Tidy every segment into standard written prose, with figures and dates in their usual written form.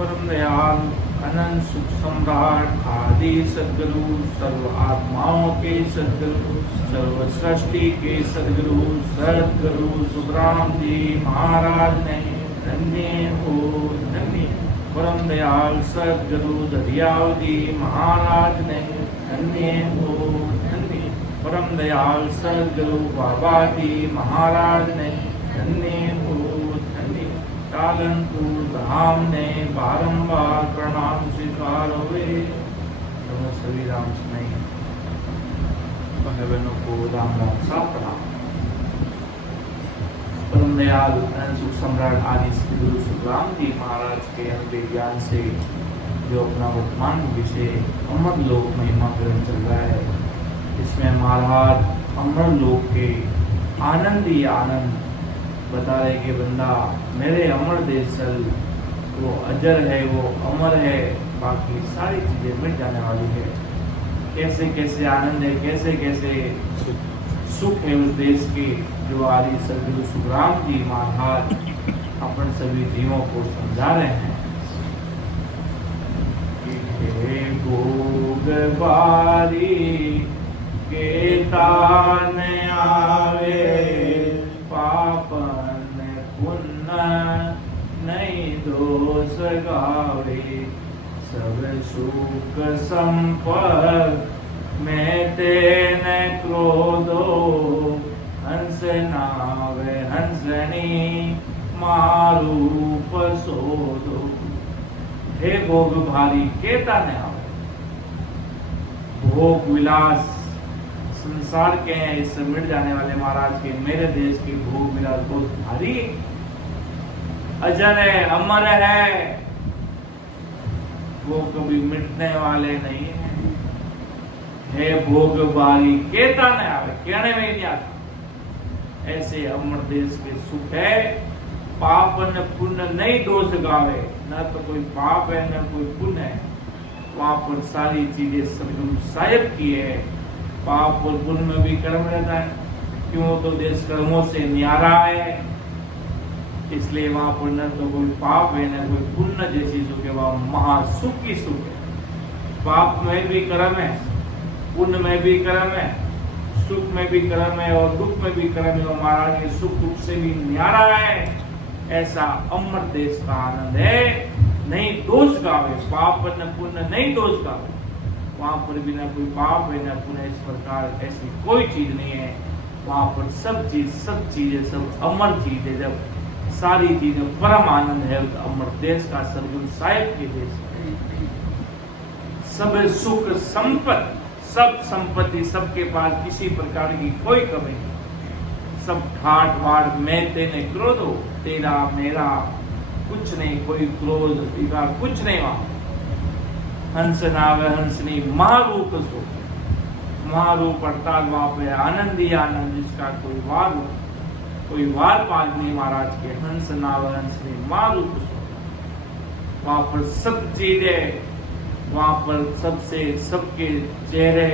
परम दयाल अनंत सुख सम्राट आदि सदगुरु सर्व आत्माओं के सदगुरु सर्व सृष्टि के सदगुरु सदगुरु सुखराम जी महाराज ने धन्य हो धन्य। परम दयाल सदगुरु दरियाव जी महाराज ने धन्य हो धन्य। परम दयाल सदगुरु बाबा जी महाराज ने धन्य हो धन्य। पालनपुर धाम ने बारंबार प्रणाम स्वीकार हुए। सभी राम स्नेही भाई बहनों को राम राम सा प्रणाम। परम दयाल अनंत सुख सम्राट आदि श्री गुरु सुखराम जी महाराज के अनुभव ज्ञान से जो अपना वर्तमान विषय अमर लोक महिमा ग्रहण चल रहा है, इसमें महाराज अमर लोक के आनंद ही आनंद बता रहे कि बंदा मेरे अमर देश चल, वो अजर है, वो अमर है, बाकी सारी चीजें मिट जाने वाली है। कैसे कैसे आनंद है, कैसे कैसे सुख है उस देश के, जो आदि सदगुरु सुखराम जी महाराज अपन सभी जीवों को समझा रहे हैं। भोग बारी के तान आवे, पापन पुण्य नहीं दोष गावे, सब सुख संपद में तेन क्रोधो, हंस नावे हंसनी मारूप सोदो। हे भोग भारी केता न आवे, भोग विलास संसार के हैं, इससे मिट जाने वाले महाराज के मेरे देश के भोग विलास बहुत भारी अजर है, अमर है, वो कभी मिटने वाले नहीं है। हे भोग बारी केता न आवे, कहने में ही नहीं आता। ऐसे अमर देश के सुख है, पाप न पुण्य नहीं दोष गावे, न तो कोई पाप है न कोई पुण्य है। वहां पर सारी चीजें सदगुरु साहिब की है। पाप और पुण्य में भी कर्म रहता है, क्यों तो देश कर्मों से न्यारा है, इसलिए वहां पर न तो कोई पाप है न कोई पुण्य जैसी सुख है, वह महासुख की सुख है। पाप में भी कर्म है, पुण्य में भी कर्म है, सुख में भी कर्म है और दुख में भी कर्म है। महाराज के सुख दुख से भी न्यारा है। ऐसा अमर देश का आनंद है, नहीं दोष गावे, पाप न पुण्य नहीं दोष गावे। वहां पर भी ना कोई पाप है न पुण्य, इस प्रकार ऐसी कोई चीज नहीं है। वहां पर सब चीजें सब अमर चीज है। जब सारी चीजें परम आनंद है उस अमर देश का, सदगुरु साहिब के देश में सब सुख संपत्ति, सब संपत्ति सबके पास, किसी प्रकार की कोई कमी नहीं। सब ठाट वाट मैं तेने क्रोधो, तेरा मेरा कुछ नहीं, कोई क्रोध विकार कुछ नहीं। वहां हंस नावे हंसनी महारूप सो, महारूप अर्थात वहां पे आनंद ही आनंद, जिसका कोई वार पाल नहीं महाराज के। हंस नावे हंसनी महारूप सो, वहां पर सब चीजें, वहां पर सबसे सबके चेहरे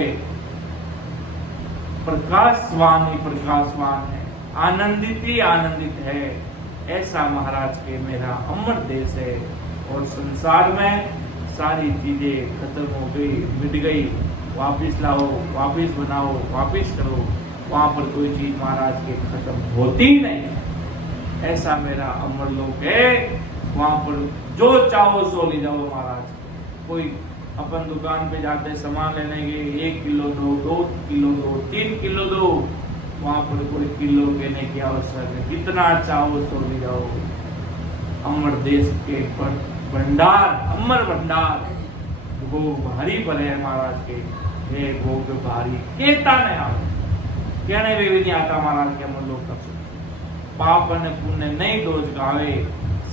प्रकाशवान ही प्रकाशवान है, आनंदित ही आनंदित है। ऐसा महाराज के मेरा अमर देश है। और संसार में सारी चीजें खत्म हो गई, मिट गई, वापिस लाओ, वापिस बनाओ, वापिस करो, वहां पर कोई चीज महाराज के खत्म होती नहीं। ऐसा मेरा अमर लोक है। वहां पर जो चाहो सो ले जाओ महाराज। कोई अपन दुकान पे जाते सामान लेने के 1 किलो दो, 2 किलो दो, 3 किलो दो, वहां पर कोई किलो लेने की आवश्यक है, जितना चाहो सो ले जाओ। अमर देश के पर भंडार, अमर भंडार, भोग भारी पर है महाराज के। हे भोग भारी केता न आवे, कहने में भी नहीं आता महाराज के अमर लोक का सुख। पाप न पुण्य नहीं दोष गावे,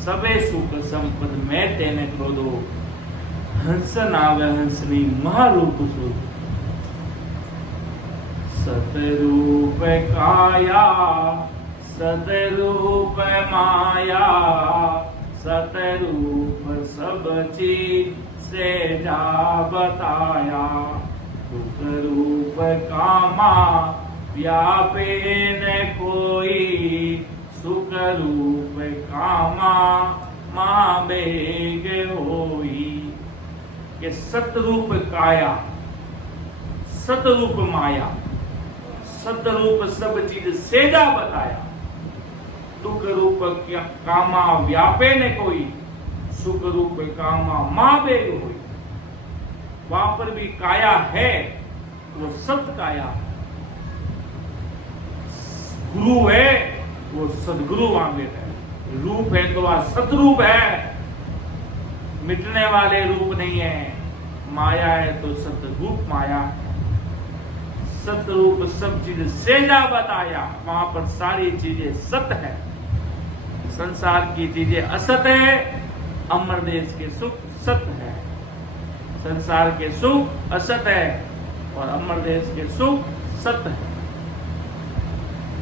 सबे सुख संपद में तेने क्रोधो, हंस नावे हंसनी महारूप सो। सतरूप काया सतरूप माया, सतरूप सब चीज से जा बताया। दुख रूप कामा व्यापे न कोई, सुख रूप कामा माँ बेग हो कि सतरूप काया, सतरूप माया, सतरूप सब चीज सेजा बताया। दुख रूप क्या कामा व्यापे ने कोई, सुख रूप कामा मां बेग हुई। वहां पर भी काया है, वो सत काया है। गुरु है, वो सदगुरु वहां पे है। रूप है तो वह सतरूप है, मिटने वाले रूप नहीं है। माया है तो सतरूप माया है। सतरूप सब चीज सेजा बताया, वहां पर सारी चीजें सत है। संसार की चीजें असत है, अमर देश के सुख सत है। संसार के सुख असत है और अमर देश के सुख सत है।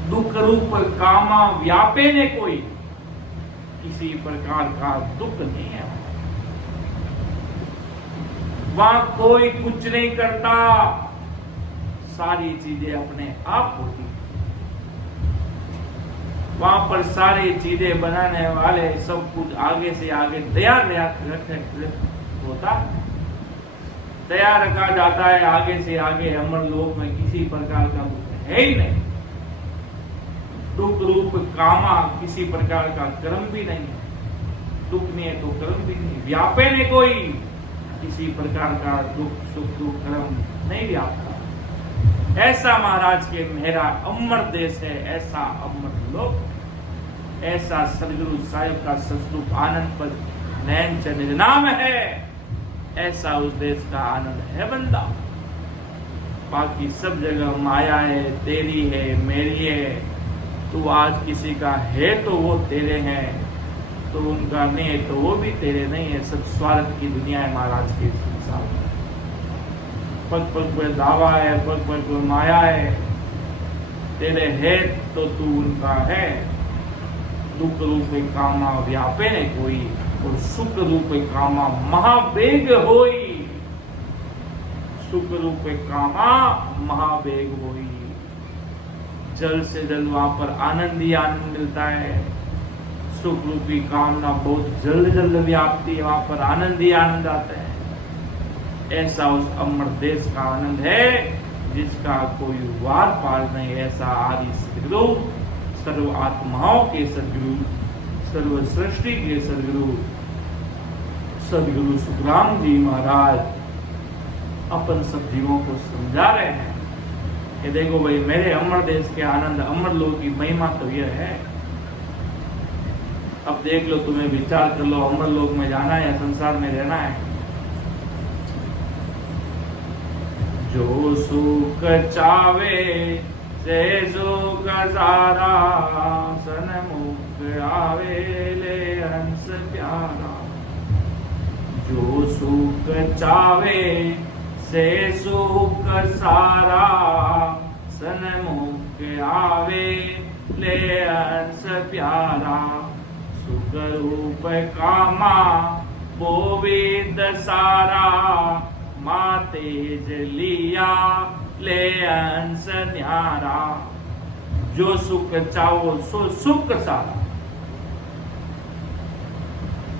दुख रूप कामा व्यापे ने कोई, किसी प्रकार का दुख नहीं है। वहां कोई कुछ नहीं करता, सारी चीजें अपने आप होती। वहां पर सारी चीजें बनाने वाले सब कुछ आगे से आगे तैयार होता, तैयार रखा जाता है। आगे से आगे अमर लोक में किसी प्रकार का दुख है ही नहीं। दुख रूप कामा, किसी प्रकार का कर्म भी नहीं है। दुख नहीं है तो कर्म भी नहीं। व्यापे ने कोई, किसी प्रकार का दुख सुख दुख कर्म नहीं व्यापता। ऐसा महाराज के मेरा अमर देश है, ऐसा अमर लोक, ऐसा सदगुरु साहिब का सतरूप आनंद पर नैन चंद्र नाम है। ऐसा उस देश का आनंद है बंदा। बाकी सब जगह माया है, तेरी है, मेरी है। तू आज किसी का है तो वो तेरे हैं, तो उनका नहीं है तो वो भी तेरे नहीं है। सब स्वार्थ की दुनिया है महाराज के संसार में। पग पग पर दावा है, पग पग पर माया है। तेरे है तो तू उनका है। दुख रूप कामा व्यापे ने कोई, और सुख रूप कामा महावेग होई। सुख रूप कामा महावेग होई। जल्द से जल्द वहां पर आनंद ही आनंद मिलता है। सुख रूपी कामना बहुत जल्द जल्द व्याप्ति है, वहां पर आनंद ही आनंद आता है। ऐसा उस अमर देश का आनंद है जिसका कोई वार पार नहीं। ऐसा आदि सदगुरु, सर्व आत्माओं के सदगुरु, सर्व सृष्टि के सदगुरु, सदगुरु सुखराम जी महाराज अपन सब जीवों को समझा रहे हैं कि देखो भाई, मेरे अमर देश के आनंद, अमर लोक की महिमा तो यह है। अब देख लो, तुम्हें विचार कर लो, अमर लोक में जाना है या संसार में रहना है। जो सुख चावे से सुख सारा, सन्मुख आवे ले हंस प्यारा। जो सुख चावे से सुख सारा, सन्मुख आवे ले हंस प्यारा। सुख रूप कामा बोविद सारा, माँ तेज लिया ले अंश न्यारा। जो सुख चाहो सो सुख सारा।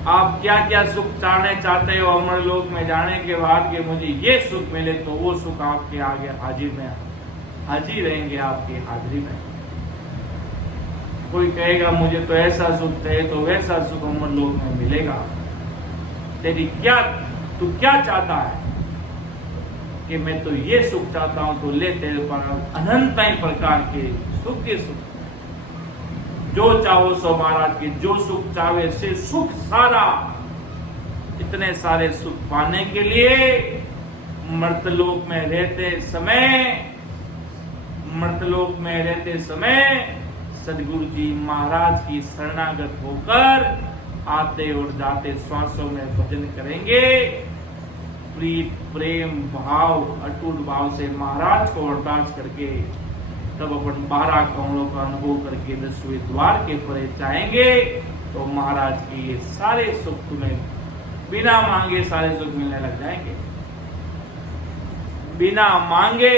आप क्या क्या सुख चाहने चाहते हो अमर लोक में जाने के बाद कि मुझे ये सुख मिले, तो वो सुख आपके आगे हाजिर रहेंगे, आपकी हाजिरी में। कोई कहेगा मुझे तो ऐसा सुख चाहिए, तो वैसा सुख अमर लोक में मिलेगा। तू क्या चाहता है कि मैं तो ये सुख चाहता हूं, तो ले तेरे पर अनंत प्रकार के सुख के सुख। जो चाहो सो महाराज की, जो सुख चाहे से सुख सारा। इतने सारे सुख पाने के लिए मर्तलोक में रहते समय सदगुरु जी महाराज की शरणागत होकर आते और जाते श्वासों में भजन करेंगे। प्रीत प्रेम भाव अटूट भाव से महाराज को अरदास करके तब अपन 12 कमलों का अनुभव करके 10वें द्वार के परे जाएंगे, तो महाराज के ये सारे सुख तुम्हें बिना मांगे सारे सुख मिलने लग जाएंगे। बिना मांगे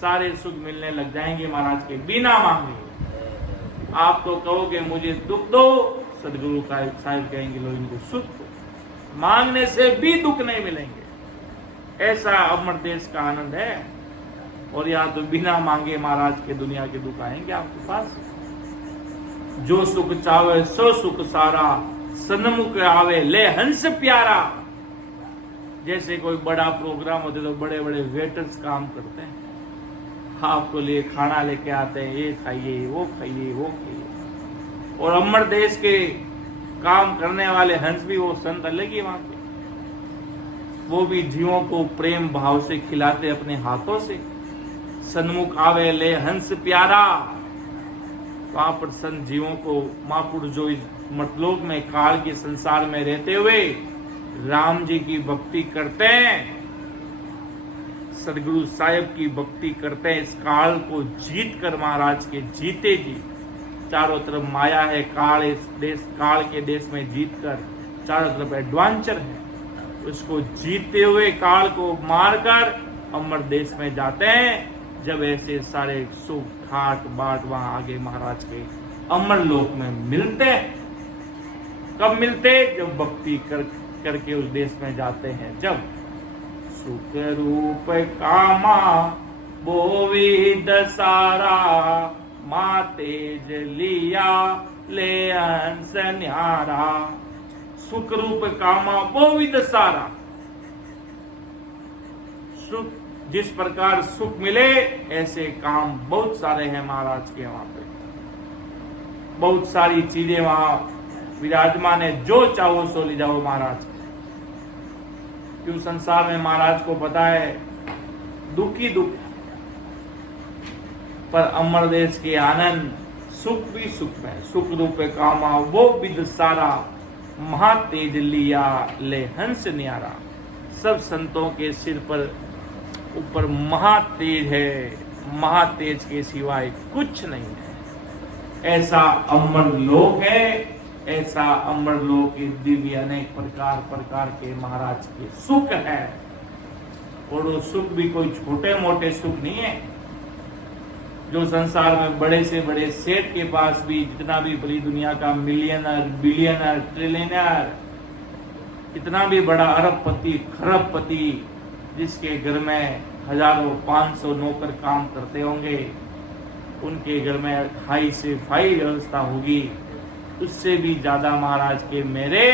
सारे सुख मिलने लग जाएंगे महाराज के, बिना मांगे। आप तो कहोगे मुझे दुख दो, सदगुरु साहिब कहेंगे लो इनको सुख दो। मांगने से भी दुख नहीं मिलेंगे। ऐसा अमर देश का आनंद है। और यहाँ तो बिना मांगे महाराज के दुनिया के दुख आएंगे आपके पास। जो सुख चावे सो सुख सारा, सन्मुख आवे ले हंस प्यारा। जैसे कोई बड़ा प्रोग्राम होते तो बड़े बड़े वेटर्स काम करते हैं, आपको लिए खाना लेके आते हैं, ये खाइए वो खाइए वो खाइए। और अमर देश के काम करने वाले हंस भी वो संत अलग ही वहां के, वो भी जीवों को प्रेम भाव से खिलाते अपने हाथों से। सन्मुख आवे ले हंस प्यारा। वहां पर संत जीवों को महापुरुष जो इस मतलोक में काल के संसार में रहते हुए राम जी की भक्ति करते हैं, सदगुरु साहिब की भक्ति करते हैं, इस काल को जीत कर महाराज के जीते जी। चारों तरफ माया है, काल के देश में जीत कर चारों तरफ एडवेंचर है, उसको जीतते हुए काल को मारकर अमर देश में जाते हैं। जब ऐसे सारे सुख ठाट बाट वहां आगे महाराज के अमर लोक में मिलते हैं। कब मिलते? जब भक्ति करके उस देश में जाते हैं। जब सुख रूप कामा बोविद सारा, माँ तेज लिया ले अंश न्यारा। सुख रूप कामा बोविद सारा, सुख जिस प्रकार सुख मिले ऐसे काम बहुत सारे हैं महाराज के वहां पे। बहुत सारी चीजें वहां विराजमान है, जो चाहो सो ले जाओ महाराज। क्यों संसार में महाराज को पता है दुख ही दुख, पर अमर देश के आनंद सुख भी सुख है। सुख रूप कामा वो विद सारा, महा तेज लिया ले हंस न्यारा। सब संतों के सिर पर ऊपर महातेज है, महातेज के सिवाय कुछ नहीं है। ऐसा अमर लोक है, ऐसा अमर लोक दिव्य अनेक प्रकार के महाराज के सुख है। और वो सुख भी कोई छोटे मोटे सुख नहीं है। जो संसार में बड़े से बड़े सेठ के पास भी जितना भी बड़ी दुनिया का मिलियनर बिलियनर ट्रिलियनर, इतना भी बड़ा अरबपति खरबपति जिसके घर में हजारों 500 नौकर काम करते होंगे, उनके घर में हाई से फाई व्यवस्था होगी, उससे भी ज्यादा महाराज के मेरे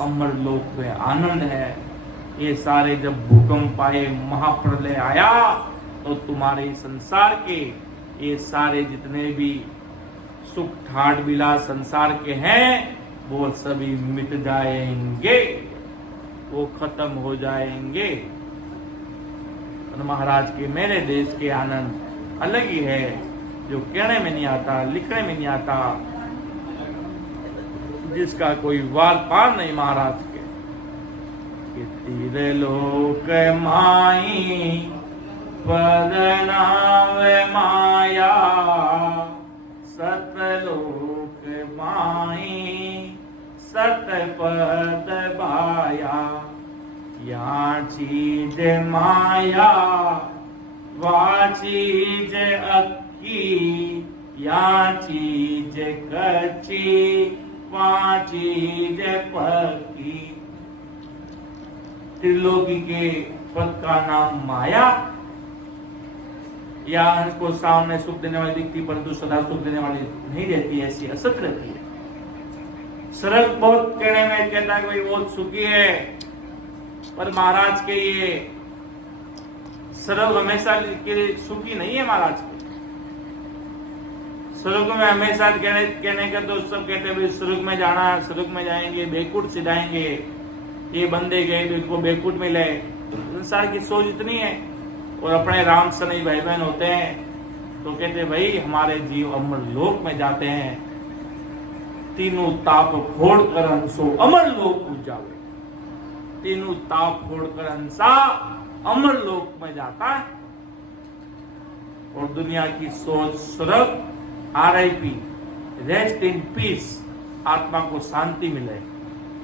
अमर लोक में आनंद है। ये सारे जब भूकंप आए, महाप्रलय आया, तो तुम्हारे संसार के ये सारे जितने भी सुख ठाट बिला संसार के हैं वो सभी मिट जाएंगे, वो खत्म हो जाएंगे। महाराज के मेरे देश के आनंद अलग ही है, जो कहने में नहीं आता, लिखने में नहीं आता, जिसका कोई वार पार नहीं महाराज के। तीर लोक माई पद नाव माया, सतलोक माई सत पद बाया। या चीज माया वा चीज अक्की, या चीज कच्ची वा चीज पक्की। त्रिलोकी के पद का नाम माया, या को सामने सुख देने वाली दिखती परंतु सदा सुख देने वाली नहीं रहती, ऐसी असत रहती है। सरल बहुत कहने में कहता है कि भाई बहुत सुखी है, पर महाराज के ये सरल हमेशा के सुखी नहीं है। महाराज के स्वर्ग में हमेशा कहने का तो सब कहते हैं स्वर्ग में जाना, स्वर्ग में जाएंगे, बेकुट सिधाएंगे, ये बंदे गए तो इनको बेकुट मिले। संसार की सोच इतनी है। और अपने राम सनई भाई बहन होते हैं तो कहते भाई हमारे जीव अमर लोक में जाते हैं, तीनों ताप फोड़ कर हंसो अमर लोक जावे। तीनों ताप फोड़ कर हंसा अमर लोक में जाता है। और दुनिया की सोच स्वर्ग, RIP, रेस्ट इन पीस, आत्मा को शांति मिले।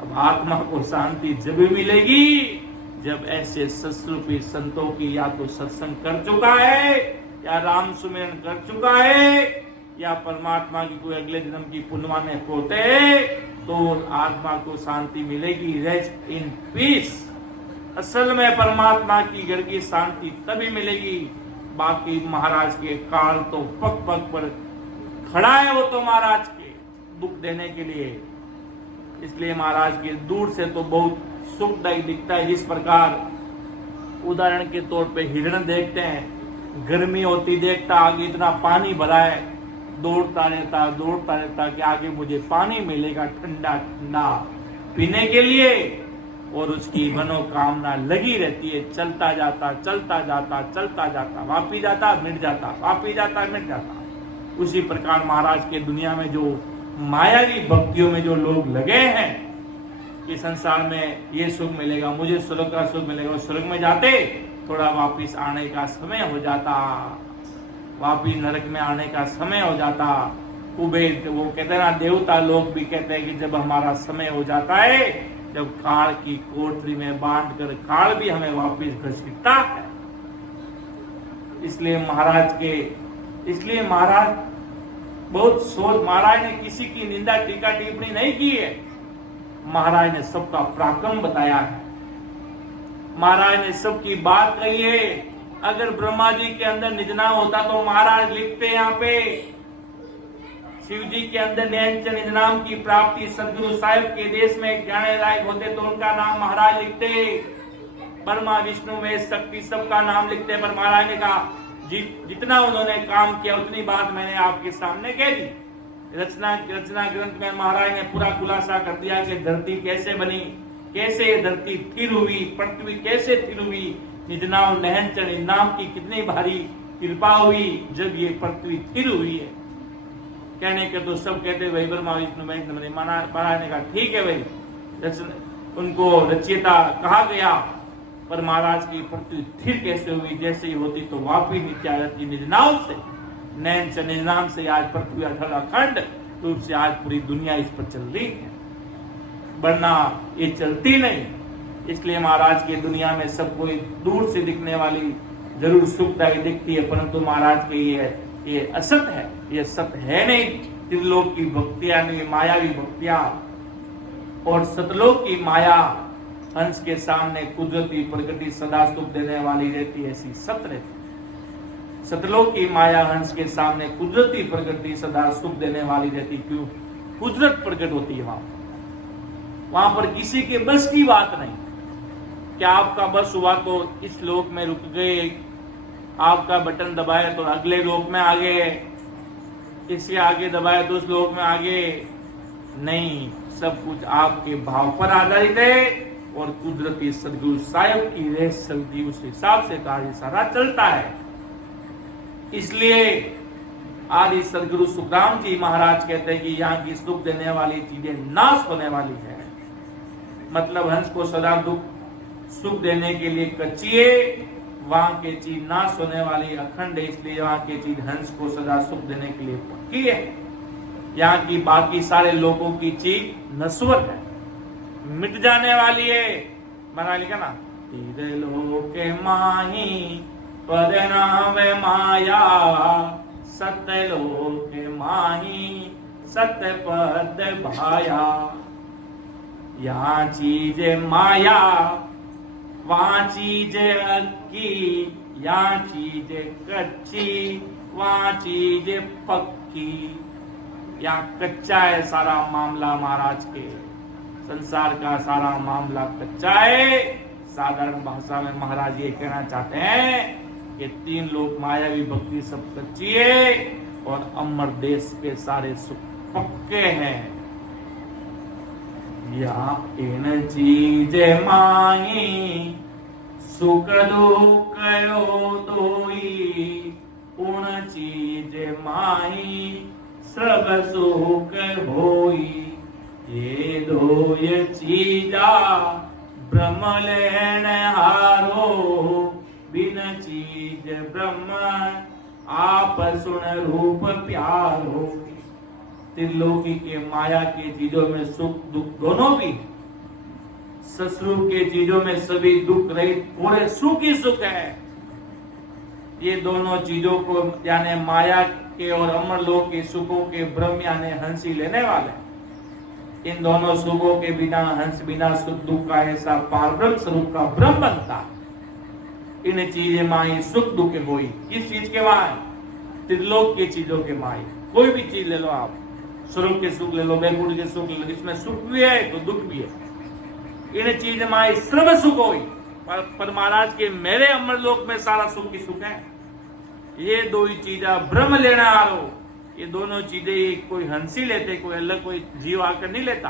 अब आत्मा को शांति जब भी मिलेगी जब ऐसे सत्स्वरूपी संतों की या तो सत्संग कर चुका है, या राम सुमिरन कर चुका है, या परमात्मा की कोई अगले जन्म की पुण्यमा में पोते, तो आत्मा को शांति मिलेगी। रेस्ट इन पीस, असल में परमात्मा की घर की शांति तभी मिलेगी। बाकी महाराज के काल तो पग पग पर खड़ा है, वो तो महाराज के दुख देने के लिए। इसलिए महाराज के दूर से तो बहुत सुखदायी दिखता है। जिस प्रकार उदाहरण के तौर पे हिरण देखते हैं, गर्मी होती देखता आगे इतना पानी भरा है, दौड़ता रहता कि आगे मुझे पानी मिलेगा ठंडा ठंडा पीने के लिए, और उसकी मनोकामना लगी रहती है। चलता जाता वापी जाता मिट जाता। उसी प्रकार महाराज के दुनिया में जो मायावी भक्तियों में जो लोग लगे हैं कि संसार में ये सुख मिलेगा, मुझे स्वर्ग का सुख मिलेगा, स्वर्ग में जाते थोड़ा वापिस आने का समय हो जाता, वापिस नरक में आने का समय हो जाता। कुबेर वो कहते हैं ना, देवता लोग भी कहते हैं कि जब हमारा समय हो जाता है, जब काल की कोठरी में बांध कर काल भी हमें वापिस घसीटता है। इसलिए महाराज बहुत सोच, महाराज ने किसी की निंदा टीका टिप्पणी नहीं की है। महाराज ने सबका पराक्रम बताया है, महाराज ने सबकी बात कही है। अगर ब्रह्मा जी के अंदर निजना होता तो महाराज लिखते यहाँ पे, शिव जी के अंदर नैनचन निजनाम की प्राप्ति सदगुरु साहिब के देश में जाने लायक होते तो उनका नाम महाराज लिखते। ब्रह्मा विष्णु में शक्ति सबका नाम लिखते, पर महाराज ने कहा जितना उन्होंने काम किया उतनी बात मैंने आपके सामने कह दी। रचना ग्रंथ में महाराज ने पूरा खुलासा कर दिया कि धरती कैसे बनी, कैसे ये धरती स्थिर हुई, पृथ्वी कैसे स्थिर हुई, निजनाम नहनचन निजनाम की कितनी भारी कृपा हुई जब ये पृथ्वी स्थिर हुई है। कहने के तो सब कहते भाई ब्रह्मा विष्णु महेश, महाराज ने कहा ठीक है भाई, उनको रचयिता कहा गया, पर महाराज की पृथ्वी स्थिर कैसे हुई, जैसे ही होती तो वापिस नीचे आ जाती निजनाम से, नैन से निजनाम से आज पृथ्वी अखंड रूप से आज पूरी दुनिया इस पर चल रही है, वरना ये चलती नहीं। इसलिए महाराज की दुनिया में सबको दूर से दिखने वाली जरूर सुखदायी दिखती है, परंतु महाराज के ये असत है, ये सत्य है नहीं। त्रिलोक की भक्तियां नहीं, मायावी भक्तियां और सतलोक की माया हंस के सामने कुदरती प्रकृति सदा सुख देने वाली रहती है, ऐसी सत्य रहती। सतलोक की माया हंस के सामने कुदरती प्रकृति सदा सुख देने वाली रहती। क्यों? कुदरत प्रकट होती है वहां पर किसी के बस की बात नहीं। क्या आपका बस हुआ तो इस लोक में रुक गए, आपका बटन दबाया तो अगले लोक में आ गए, इससे आगे दबाया तो उस लोक में आ गए, नहीं। सब कुछ आपके भाव पर आधारित है और कुदरती सदगुरु साहिब की रेह चलती, उस हिसाब से कार्य सारा चलता है। इसलिए आदि सदगुरु सुखराम जी महाराज कहते हैं कि यहाँ की सुख देने वाली चीजें नाश होने वाली है। मतलब हंस को सदा दुख सुख देने के लिए कच्ची है, वहां के चीज नाश होने वाली अखंड है, इसलिए वहां के चीज हंस को सदा सुख देने के लिए पक्की है। यहाँ की बाकी सारे लोगों की चीज नश्वर है, मिट जाने वाली है। बना लिखा ना, तीर लोके माही पदनावे माया, सत्य लोके माही सत्य पद भाया। यहाँ चीजे माया, वहाँ चीजे अक्की, यहाँ चीजे कच्ची, वहाँ चीजे पक्की। यहाँ कच्चा है सारा मामला महाराज के, संसार का सारा मामला कच्चा है। साधारण भाषा में महाराज ये कहना चाहते हैं कि तीन लोक मायावी भक्ति सब कच्ची है और अमर देश के सारे सुख पक्के हैं। या इन चीजे माही सुख दुख दोई, उन चीजे माही सब सुख होई। ये दो ये चीजा ब्रह्म लेन हारो, बिन चीज ब्रह्म आप सुन रूप प्यारो। त्रिलोकी के माया के चीजों में सुख दुख दोनों भी, ससुर के चीजों में सभी दुख रहित पूरे सुख ही सुख है। ये दोनों चीजों को यानी माया के और अमर लोक के सुखों के ब्रह्म यानी हंसी लेने वाले। इन दोनों सुखों के बिना हंस बिना सुख दुख का ऐसा पारब्रह्म स्वरूप का ब्रह्म बनता। इन चीजें माई सुख दुख होई। किस चीज के माई? त्रिलोक की चीजों के माई। कोई भी चीज ले लो आप, स्वरूप के सुख ले लो, बैकुंठ के सुख ले लो, इसमें सुख भी है तो दुख भी है। इन चीज माई सर्व सुख होई। पर महाराज के मेरे अमरलोक में सारा सुख की सुख है। ये दो ही चीजा ब्रह्म लेना आ रहा हो। ये दोनों चीजें कोई हंसी लेते, कोई अलग कोई जीव आकर नहीं लेता,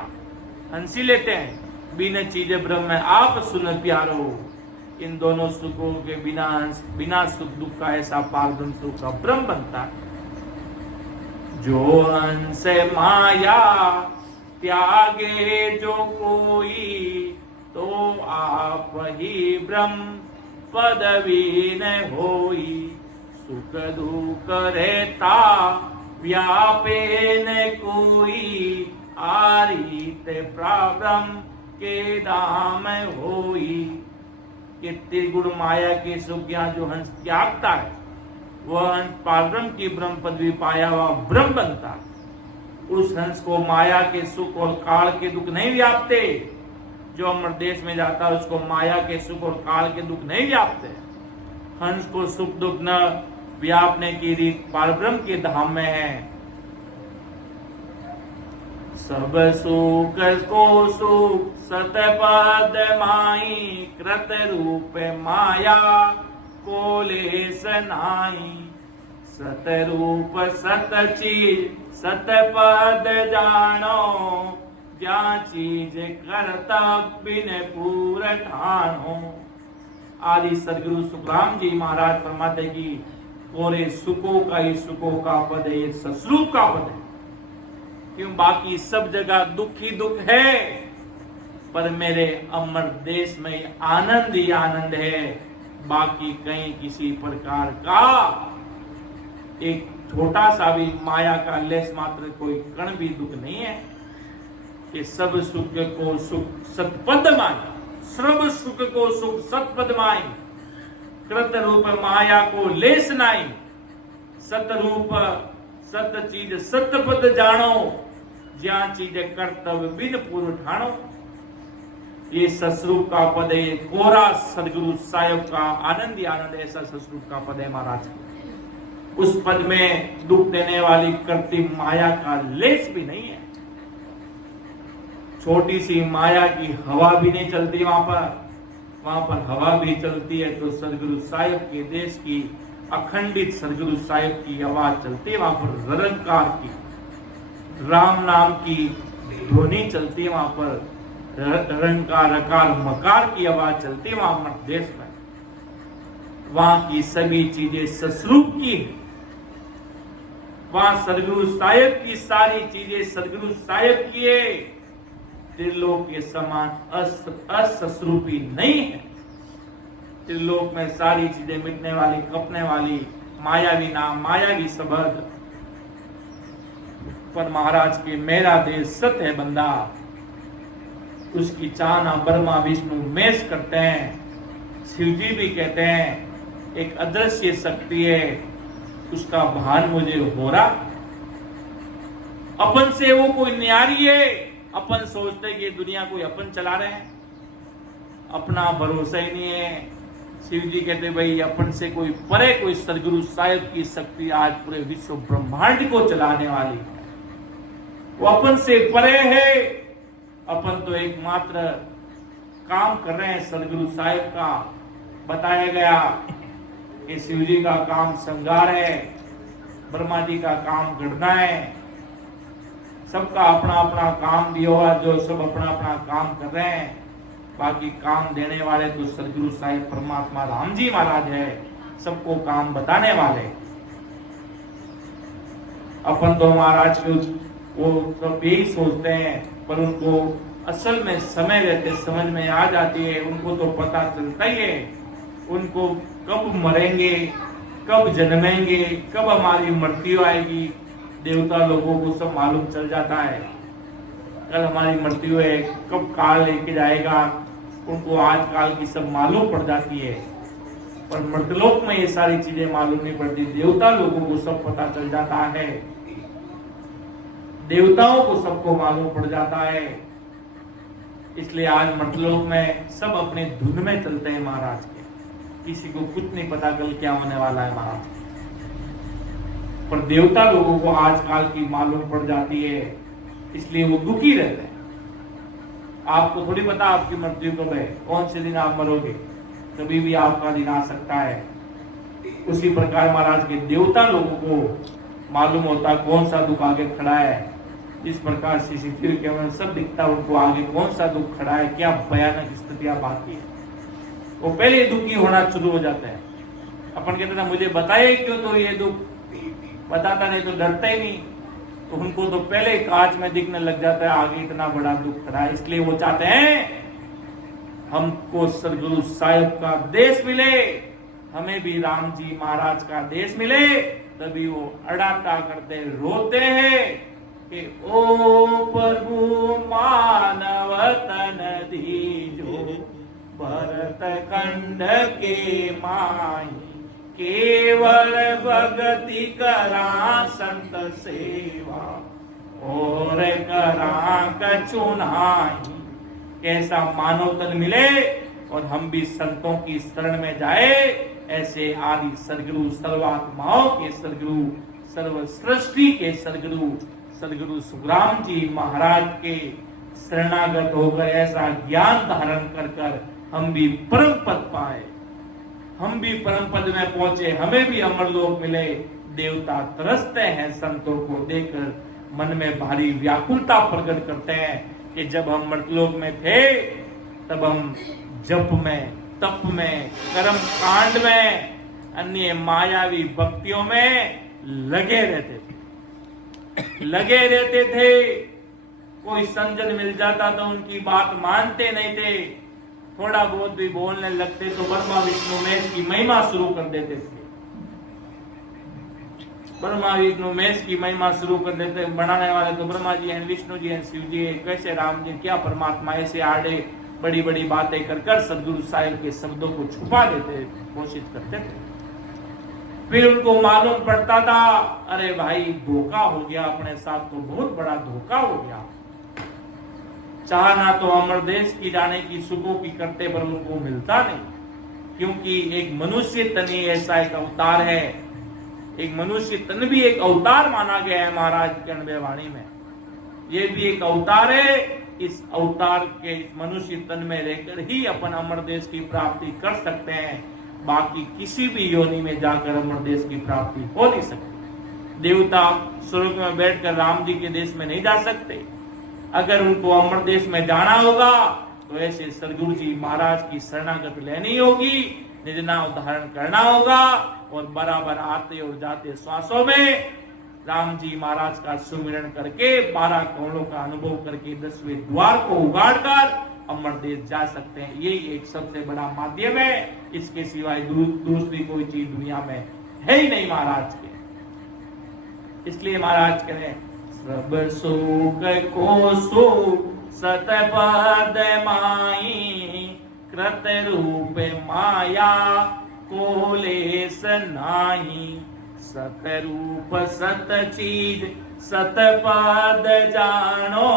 हंसी लेते हैं। बिना चीजें ब्रह्म है आप सुन प्यारो। इन दोनों सुखों के बिना बिना सुख दुख का ऐसा पारब्रह्म सुख का ब्रह्म बनता। जो हंस माया त्यागे जो कोई, तो आप ही ब्रह्म पदवी न होई। सुख दुख रहता व्यापे न कोई, आरीत ब्रह्म के दाम होई। ये त्रिगुण माया के सुख यहाँ जो हंस त्यागता है, वह हंस पारब्रह्म की ब्रह्म पदवी पाया हुआ ब्रह्म बनता। उस हंस को माया के सुख और काल के दुख नहीं व्यापते। जो अमर देश में जाता है उसको माया के सुख और काल के दुख नहीं व्यापते। हंस को सुख दुख न व्यापने की रीत पारब्रह्म के धाम में है। सब सुख को सुख सतपद माई, कृत रूप माया को लेस नाई। सतरूप सत चीज सतपद जानो, ज्या चीज करता बिन पूर ठानो। आदि सदगुरु सुखराम जी महाराज फरमाते कि कोरे सुखों का ही सुखों का पद है, ये ससरूप का पद है। क्यों? बाकी सब जगह दुख ही दुख है, पर मेरे अमर देश में आनंद ही आनंद है। बाकी कहीं किसी प्रकार का एक छोटा सा भी माया का लेस मात्र कोई कण भी दुख नहीं है। ये सब सुख को सुख सतपद माई, सर्व सुख को सुख सतपद माई, कृत रूप माया को लेस नाई। सतरूप सत चीज सतपद जानो, ज्या चीज कर्तव्य बिन पूर्व ठानो। ये ससरूप का पद है, कोरा सदगुरु साहेब का आनंद ही आनंद ऐसा ससरूप का पद है महाराज। उस पद में दुख देने वाली कृत्रिम माया का लेस भी नहीं है। छोटी सी माया की हवा भी नहीं चलती वहां पर हवा भी चलती है तो सदगुरु साहिब के देश की अखंडित सदगुरु साहिब की आवाज चलती है। वहां पर रंकार की राम नाम की ध्वनि चलती है। वहां पर रंकार रकार मकार की आवाज चलती है वहां पर देश में। वहां की सभी चीजें ससरूप की है। वहां सदगुरु साहिब की सारी चीजें सदगुरु साहिब की है। त्रिलोक के समान अससरूपी नहीं है। त्रिलोक में सारी चीजें मिटने वाली, कपने वाली, मायावी नाम, मायावी शब्द। पर महाराज के मेरा देश सत्य है बंदा, उसकी चाहना ब्रह्मा विष्णु मेष करते हैं। शिवजी भी कहते हैं एक अदृश्य शक्ति है, उसका भान मुझे हो रहा। अपन से वो कोई न्यारी है। अपन सोचते कि ये दुनिया कोई अपन चला रहे हैं, अपना भरोसा ही नहीं है। शिव जी कहते भाई अपन से कोई परे कोई सदगुरु साहिब की शक्ति आज पूरे विश्व ब्रह्मांड को चलाने वाली है। वो अपन से परे है। अपन तो एकमात्र काम कर रहे हैं सदगुरु साहिब का। बताया गया कि शिव जी का काम श्रृंगार है, ब्रह्मा जी का काम गढ़ना है। सबका अपना अपना काम दिया हुआ, जो सब अपना अपना काम कर रहे हैं। बाकी काम देने वाले तो सदगुरु साहिब परमात्मा राम जी महाराज है, सबको काम बताने वाले। अपन तो महाराज को वो सब यही सोचते हैं, पर उनको असल में समय रहते समझ में आ जाती है। उनको तो पता चलता ही है उनको कब मरेंगे, कब जन्मेंगे, कब हमारी मृत्यु आएगी। देवता लोगों को सब मालूम चल जाता है कल हमारी मृत्यु है, कब काल लेके जाएगा, उनको आज काल की सब मालूम पड़ जाती है। पर मृतलोक में ये सारी चीजें मालूम नहीं पड़ती। देवता लोगों को सब पता चल जाता है। देवताओं को सबको मालूम पड़ जाता है। इसलिए आज मर्तलोक में सब अपने धुन में चलते हैं महाराज के, किसी को कुछ नहीं पता कल क्या होने वाला है महाराज। पर देवता लोगों को आजकल की मालूम पड़ जाती है, इसलिए वो दुखी रहते हैं। आपको थोड़ी पता आपकी मृत्यु कब है, कौन से दिन आप मरोगे, कभी भी आपका दिन आ सकता है। उसी प्रकार महाराज के देवता लोगों को मालूम होता कौन सा दुख आगे खड़ा है। इस प्रकार सीसीटीवी कैमरा सब दिखता उनको आगे कौन सा दुख खड़ा है, क्या भयानक स्थितियां बाकी है। वो पहले दुखी होना शुरू हो जाता है। अपन कहते ना मुझे बताए क्यों, तो ये दुख बताता नहीं तो डरता ही नहीं, तो उनको तो पहले कांच में दिखने लग जाता है आगे इतना बड़ा दुख खड़ा है। इसलिए वो चाहते हैं हमको सदगुरु साहिब का देश मिले, हमें भी राम जी महाराज का देश मिले। तभी वो अड़ाता करते रोते हैं कि ओ प्रभु मानव तन दीजो, भरत खंड के माई, केवल भगति करा संत सेवा, और करा कछु नाही। कैसा मानव तन मिले और हम भी संतों की शरण में जाए। ऐसे आदि सदगुरु, सर्वात्माओं के सदगुरु, सर्व सृष्टि के सदगुरु, सदगुरु सुखराम जी महाराज के शरणागत होकर ऐसा ज्ञान धारण कर कर हम भी परम पद पाए, हम भी परम पद में पहुंचे, हमें भी अमरलोक मिले। देवता तरसते हैं संतों को देखकर, मन में भारी व्याकुलता प्रकट करते हैं कि जब हम मर्तलोक में थे तब हम जप में, तप में, कर्म कांड में, अन्य मायावी भक्तियों में लगे रहते थे। कोई संजन मिल जाता तो उनकी बात मानते नहीं थे। थोड़ा बहुत भी बोलने लगते तो ब्रह्मा विष्णु महेश की महिमा शुरू कर देते थे। ब्रह्मा विष्णु महेश की महिमा शुरू कर देते। बनाने वाले तो ब्रह्मा जी हैं, विष्णु जी हैं, शिव जी हैं, कैसे राम जी, क्या परमात्मा, ऐसे आड़े बड़ी बड़ी बातें कर कर सदगुरु साहिब के शब्दों को छुपा देते, कोशिश करते थे। फिर उनको मालूम पड़ता था अरे भाई धोखा हो गया अपने साथ, तो बहुत बड़ा धोखा हो गया। चाहना तो अमर देश की जाने की सुखों की करते पर उनको मिलता नहीं, क्योंकि एक मनुष्य तन ही ऐसा एक अवतार है। एक मनुष्य तन भी एक अवतार माना गया है महाराज के अनबे वाणी में। ये भी एक अवतार है। इस अवतार के इस मनुष्य तन में रहकर ही अपन अमर देश की प्राप्ति कर सकते हैं। बाकी किसी भी योनि में जाकर अमर देश की प्राप्ति हो नहीं सकती। देवता स्वर्ग में बैठकर राम जी के देश में नहीं जा सकते। अगर उनको अमर देश में जाना होगा तो ऐसे सदगुरु जी महाराज की शरणागत लेनी होगी, निज नाम धारण करना होगा, और बराबर आते और जाते श्वासों में राम जी महाराज का सुमिरन करके 12 करोड़ों का अनुभव करके 10वें द्वार को उगाड़कर अमर देश जा सकते हैं। यही एक सबसे बड़ा माध्यम है। इसके सिवाय दूसरी कोई चीज दुनिया में है ही नहीं महाराज के। इसलिए महाराज कह रहे सब सुख को सुख सतपद माई, कृत रूप माया को लेस नाही, सतरूप सत चीज सतपद जानो,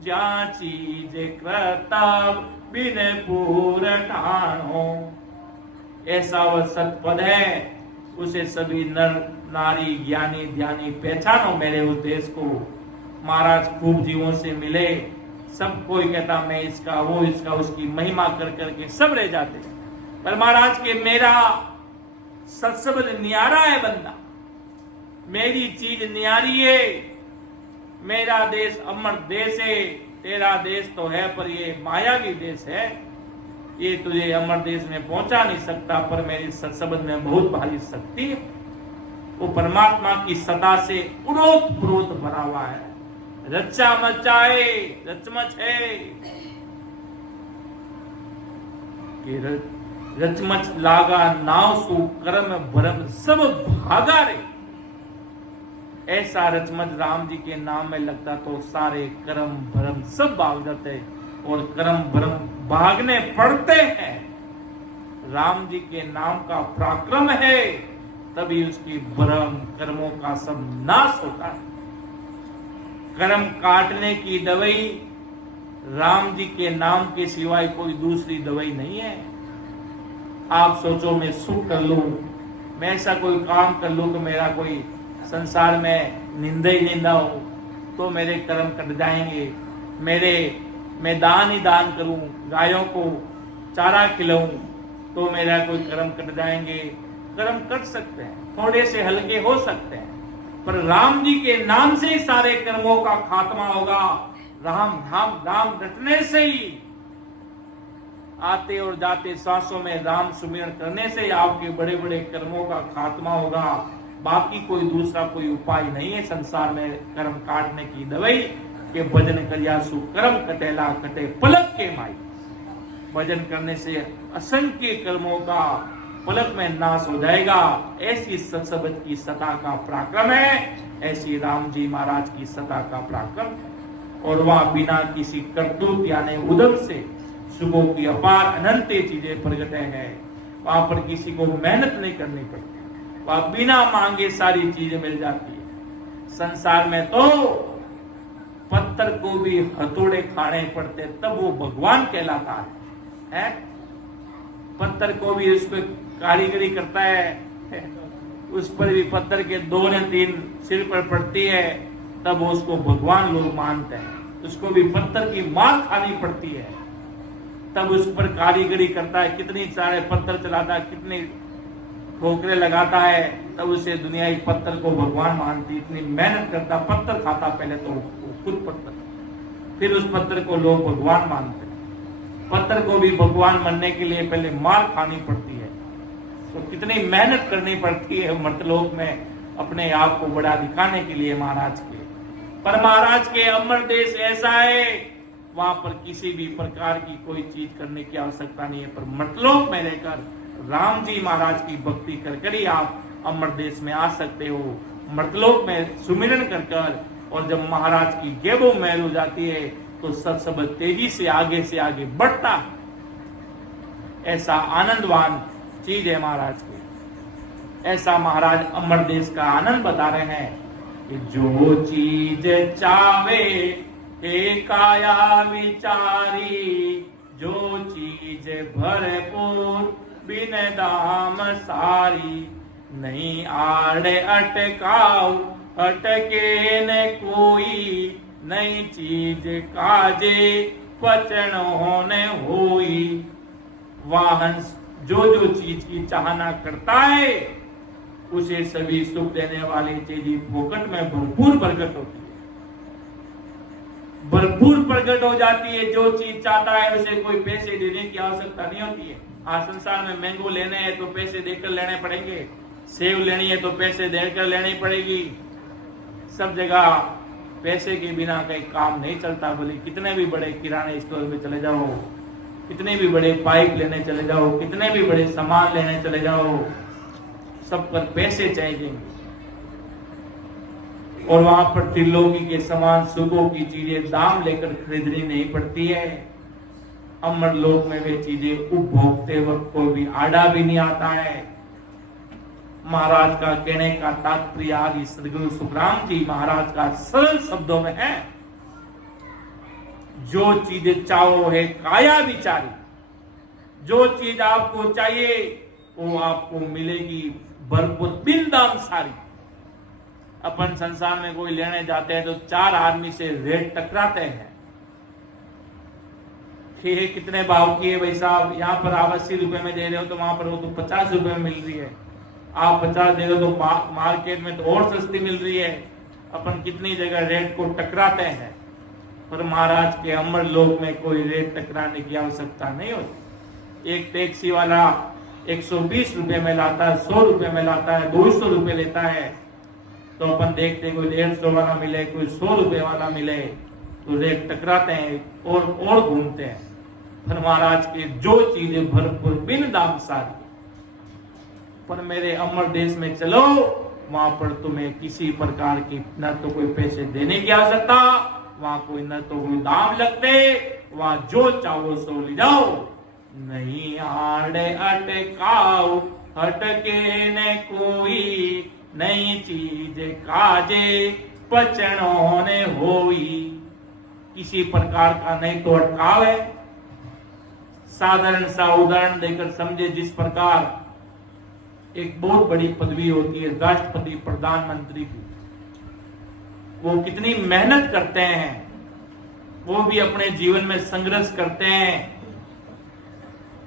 जा चीज कृताब बिन पूर ठानो। ऐसा वह सतपद है, उसे सभी नर नारी ज्ञानी ध्यानी पहचानो मेरे उस देश को। महाराज खूब जीवों से मिले, सब कोई कहता मैं इसका, वो इसका, उसकी महिमा कर करके सब रह जाते। पर महाराज के मेरा सत्सबद न्यारा है बंदा, मेरी चीज न्यारी है, मेरा देश अमर देश है। तेरा देश तो है पर ये मायावी देश है, ये तुझे अमर देश में पहुंचा नहीं सकता। पर मेरी सत्सबद में बहुत भारी शक्ति है, वो परमात्मा की सदा से उड़ोत प्रोत भरा हुआ है। रच्चा मचाए रचमच है कि रचमच लागा नाव सु कर्म भरम सब भागा रे। ऐसा रचमच राम जी के नाम में लगता तो सारे कर्म भरम सब भाग जाते, और कर्म भरम भागने पड़ते हैं। राम जी के नाम का पराक्रम है, तभी उसकी भरम कर्मों का सब नाश होता है। कर्म काटने की दवाई राम जी के नाम के सिवाय कोई दूसरी दवाई नहीं है। आप सोचो, मैं सुख कर लूं, मैं ऐसा कोई काम कर लूं तो मेरा कोई संसार में निंदा ही निंदा हो, तो मेरे कर्म कट जाएंगे। मैं दान ही दान करूं, गायों को चारा खिलाऊं, तो मेरा कोई कर्म कट जाएंगे। कर्म कट सकते हैं, थोड़े से हल्के हो सकते हैं, पर राम जी के नाम से ही सारे कर्मों का खात्मा होगा। राम राम राम रटने से ही, आते और जाते सांसों में राम सुमिरन करने से आपके बड़े बड़े कर्मों का खात्मा होगा। बाकी कोई दूसरा कोई उपाय नहीं है संसार में कर्म काटने की दवाई के भजन करिया सु कर्म कटेला कटे पलक के माई। भजन करने से असंख्य कर्मों का पलक में नाश हो जाएगा। ऐसी सत्सबद की सता का पराक्रम है, ऐसी राम जी महाराज की सता का पराक्रम। और वह बिना किसी करतूत यानी उद्यम से सुखों की अपार अनंत चीजें प्रगट है। वहां पर किसी को मेहनत नहीं करनी पड़ती, वहां बिना मांगे सारी चीजें मिल जाती है। संसार में तो पत्थर को भी हथौड़े खाने पड़ते तब वो भगवान कहलाता है? पत्थर को भी उसको कारीगरी करता है, उस पर भी पत्थर के 2 ने 3 सिर पर पड़ती है, तब उसको भगवान लोग मानते हैं। उसको भी पत्थर की मार खानी पड़ती है, तब उस पर कारीगरी करता है। कितनी सारे पत्थर चलाता है, कितनी ठोकरे लगाता है, तब उसे दुनिया ही पत्थर को भगवान मानती। इतनी मेहनत करता, पत्थर खाता पहले तो खुद पत्थर, फिर उस पत्थर को लोग भगवान मानते हैं। पत्थर को भी भगवान मानने के लिए पहले मार खानी पड़ती है, तो कितनी मेहनत करनी पड़ती है मर्तलोक में अपने आप को बड़ा दिखाने के लिए महाराज के। पर महाराज के अमर देश ऐसा है, वहां पर किसी भी प्रकार की कोई चीज करने की आवश्यकता नहीं है, पर मर्तलोक में रहकर राम जी महाराज की भक्ति कर ही आप अमर देश में आ सकते हो, मर्तलोक में सुमिरन कर। और जब महाराज की गेबो महल हो जाती है तो सत्सबद तेजी से आगे बढ़ता है। ऐसा आनंदवान चीज है महाराज की। ऐसा महाराज अमर देश का आनंद बता रहे हैं कि जो चीज चावे हे काया विचारी, जो चीज भरपूर बिन दाम सारी, नहीं आड़े अटकाऊ अटके न कोई, नई चीज काजे पचन होने होई। वाहन जो चीज की चाहना करता है उसे सभी सुख देने वाली चीज फोकट में भरपूर प्रकट होती है, भरपूर प्रकट हो जाती है। जो चीज चाहता है उसे कोई पैसे देने की आवश्यकता नहीं होती है। आज संसार में मैंगो लेने हैं तो पैसे देकर लेने पड़ेंगे, सेव लेनी है तो पैसे देकर लेनी पड़ेगी। सब जगह पैसे के बिना कहीं काम नहीं चलता। बोले कितने भी बड़े किराने स्टोर में चले जाओ, कितने भी बड़े पाइप लेने चले जाओ, कितने भी बड़े सामान लेने चले जाओ, सब पर पैसे चाहिए। और वहां पर त्रिलोकी के समान सुखों की चीजें दाम लेकर खरीदनी नहीं पड़ती है। अमर लोक में वे चीजें उपभोगते वक्त कोई भी आड़ा भी नहीं आता है। महाराज का कहने का तात्पर्य आदि सदगुरु सुखराम जी महाराज का सरल शब्दों में है, जो चीजें चाहो है काया विचारी, जो चीज आपको चाहिए वो आपको मिलेगी भरपूर बिन दाम सारी। अपन संसार में कोई लेने जाते हैं तो 4 आदमी से रेट टकराते हैं कि कितने भाव की है भाई साहब, यहाँ पर आप 80 रुपए में दे रहे हो तो वहां पर वो तो 50 रुपए में मिल रही है, आप 50 दे रहे हो तो मार्केट में तो और सस्ती मिल रही है। अपन कितनी जगह रेट को टकराते हैं, पर महाराज के अमर लोक में कोई रेट टकराने की आवश्यकता नहीं होती। एक टैक्सी वाला 120 रुपए में लाता है, 100 रुपए में लाता है, 200 रुपए लेता है, तो अपन देखते कोई 150 वाला मिले, कोई 100 रुपए वाला मिले, तो रेट टकराते हैं और घूमते हैं। पर महाराज के जो चीजें भरपूर बिन दाम सारी, पर मेरे अमर देश में चलो, वहां पर तुम्हें किसी प्रकार की न तो कोई पैसे देने की आवश्यकता, वहां कोई न तो कोई दाम लगते, वहां जो चाहो सो ले जाओ, नहीं आड़े अटकाओ हटके न कोई, नई चीज काजे पचनो ने होई, किसी प्रकार का नहीं तो अटकाव है। साधारण सा उदाहरण देकर समझे, जिस प्रकार एक बहुत बड़ी पदवी होती है राष्ट्रपति प्रधानमंत्री की, वो कितनी मेहनत करते हैं, वो भी अपने जीवन में संघर्ष करते हैं,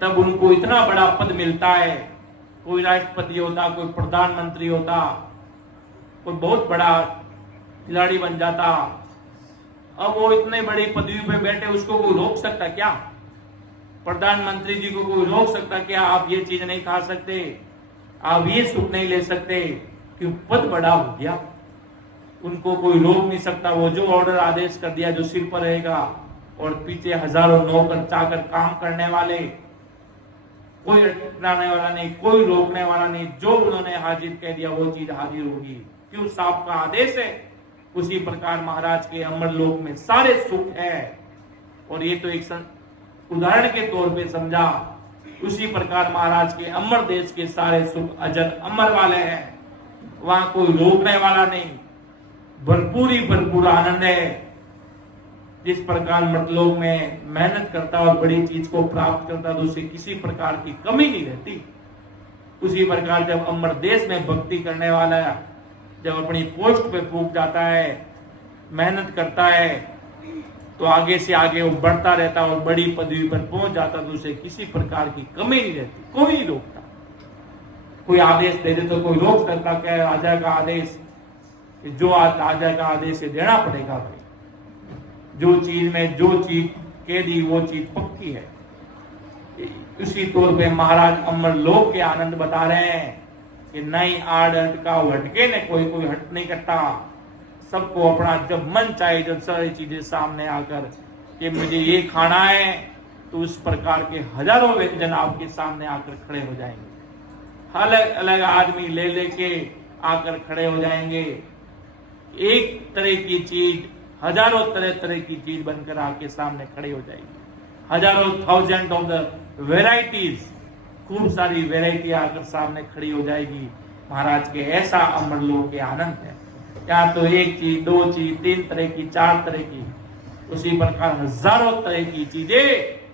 तब उनको इतना बड़ा पद मिलता है। कोई राष्ट्रपति होता, कोई प्रधानमंत्री होता, कोई बहुत बड़ा खिलाड़ी बन जाता, अब वो इतने बड़ी पदवी पे बैठे, उसको कोई रोक सकता क्या? प्रधानमंत्री जी को कोई रोक सकता क्या? आप ये चीज नहीं खा सकते, आप ये सुख नहीं ले सकते, क्यों? पद बड़ा हो गया, उनको कोई रोक नहीं सकता। वो जो ऑर्डर आदेश कर दिया, जो सिर पर रहेगा, और पीछे हजारों नौकर चाकर काम करने वाले, कोई अटकाने वाला नहीं, कोई रोकने वाला नहीं, जो उन्होंने हाजिर कह दिया वो चीज हाजिर होगी। क्यों? साहब का आदेश है। उसी प्रकार महाराज के अमर लोक में सारे सुख है, और ये तो एक उदाहरण के तौर पे समझा। उसी प्रकार महाराज के अमर देश के सारे सुख अजर अमर वाले हैं, वहां कोई रोकने वाला नहीं, भरपूर आनंद है। जिस प्रकार मृतलोक में मेहनत करता और बड़ी चीज को प्राप्त करता तो उसे किसी प्रकार की कमी नहीं रहती। उसी प्रकार जब अमर देश में भक्ति करने वाला जब अपनी पोस्ट पे पहुंच जाता है, मेहनत करता है, तो आगे से आगे वो बढ़ता रहता और बड़ी पदवी पर पहुंच जाता तो उसे किसी प्रकार की कमी नहीं रहती, कोई नहीं रोकता। कोई आदेश दे दे तो कोई रोक सकता क्या? राजा का आदेश, जो राजा का आदेश है देना पड़ेगा भाई। जो चीज में जो चीज कह दी वो चीज पक्की है। उसी तौर पे महाराज अमर लोक के आनंद बता रहे हैं कि नहीं आड़ अटका हटके ने कोई हट नहीं करता। सबको अपना जब मन चाहे, जब सारी चीजें सामने आकर कि मुझे ये खाना है, तो उस प्रकार के हजारों व्यंजन आपके सामने आकर खड़े हो जाएंगे। अलग अलग आदमी ले लेके आकर खड़े हो जाएंगे। एक तरह की चीज हजारों तरह की चीज बनकर आपके सामने खड़े हो जाएगी। हजारों थाउजेंड ऑफ द वेराइटीज, खूब सारी वेराइटी आकर सामने खड़ी हो जाएगी। महाराज के ऐसा अमर लोक के आनंद है। या तो एक चीज, दो चीज, तीन तरह की, चार तरह की, उसी प्रकार हजारों तरह की चीजें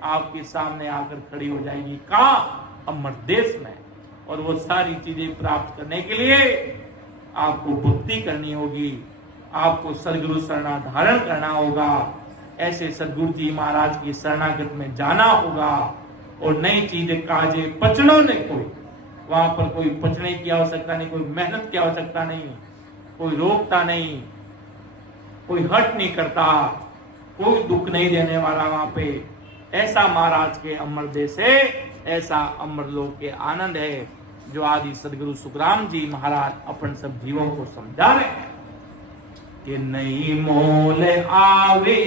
आपके सामने आकर खड़ी हो जाएगी। कहाँ? अमर देश में। और वो सारी चीजें प्राप्त करने के लिए आपको भक्ति करनी होगी, आपको सदगुरु शरणा धारण करना होगा। ऐसे सदगुरु जी महाराज की शरणागत में जाना होगा। और नई चीजें काजे पचड़ो नहीं, कोई वहां पर कोई पचने की आवश्यकता नहीं, कोई मेहनत की आवश्यकता नहीं, कोई रोकता नहीं, कोई हट नहीं करता, कोई दुख नहीं देने वाला वहां पे। ऐसा महाराज के अमर देश है, ऐसा अमर लोक के आनंद है, जो आदि सदगुरु सुखराम जी महाराज अपन सब जीवों को समझा रहे हैं कि नहीं मोल आवे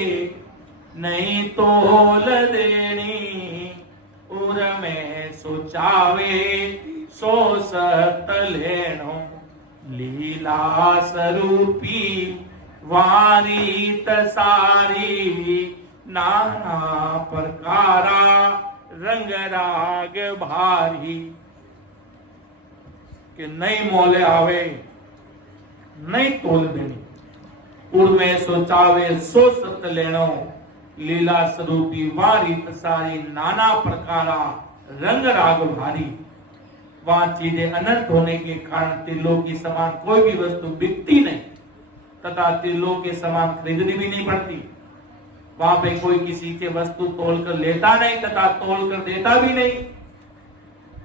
नहीं तोल देनी, उर में सोचावे सो सत लेनो, लीला स्वरूपी वारी तसारी, नाना प्रकारा रंग राग भारी। कि नहीं मोले आवे नहीं तोल देनी, उड़ में सोचावे सो सत लेनो, लीला स्वरूपी वारी तसारी, नाना प्रकारा रंग राग भारी। वहां चीजें अनंत होने के कारण त्रिलोक की समान कोई भी वस्तु बिकती नहीं, तथा त्रिलोक के समान खरीदनी भी नहीं पड़ती। वहां पे कोई किसी से वस्तु तोल कर लेता नहीं तथा तोल कर देता भी नहीं।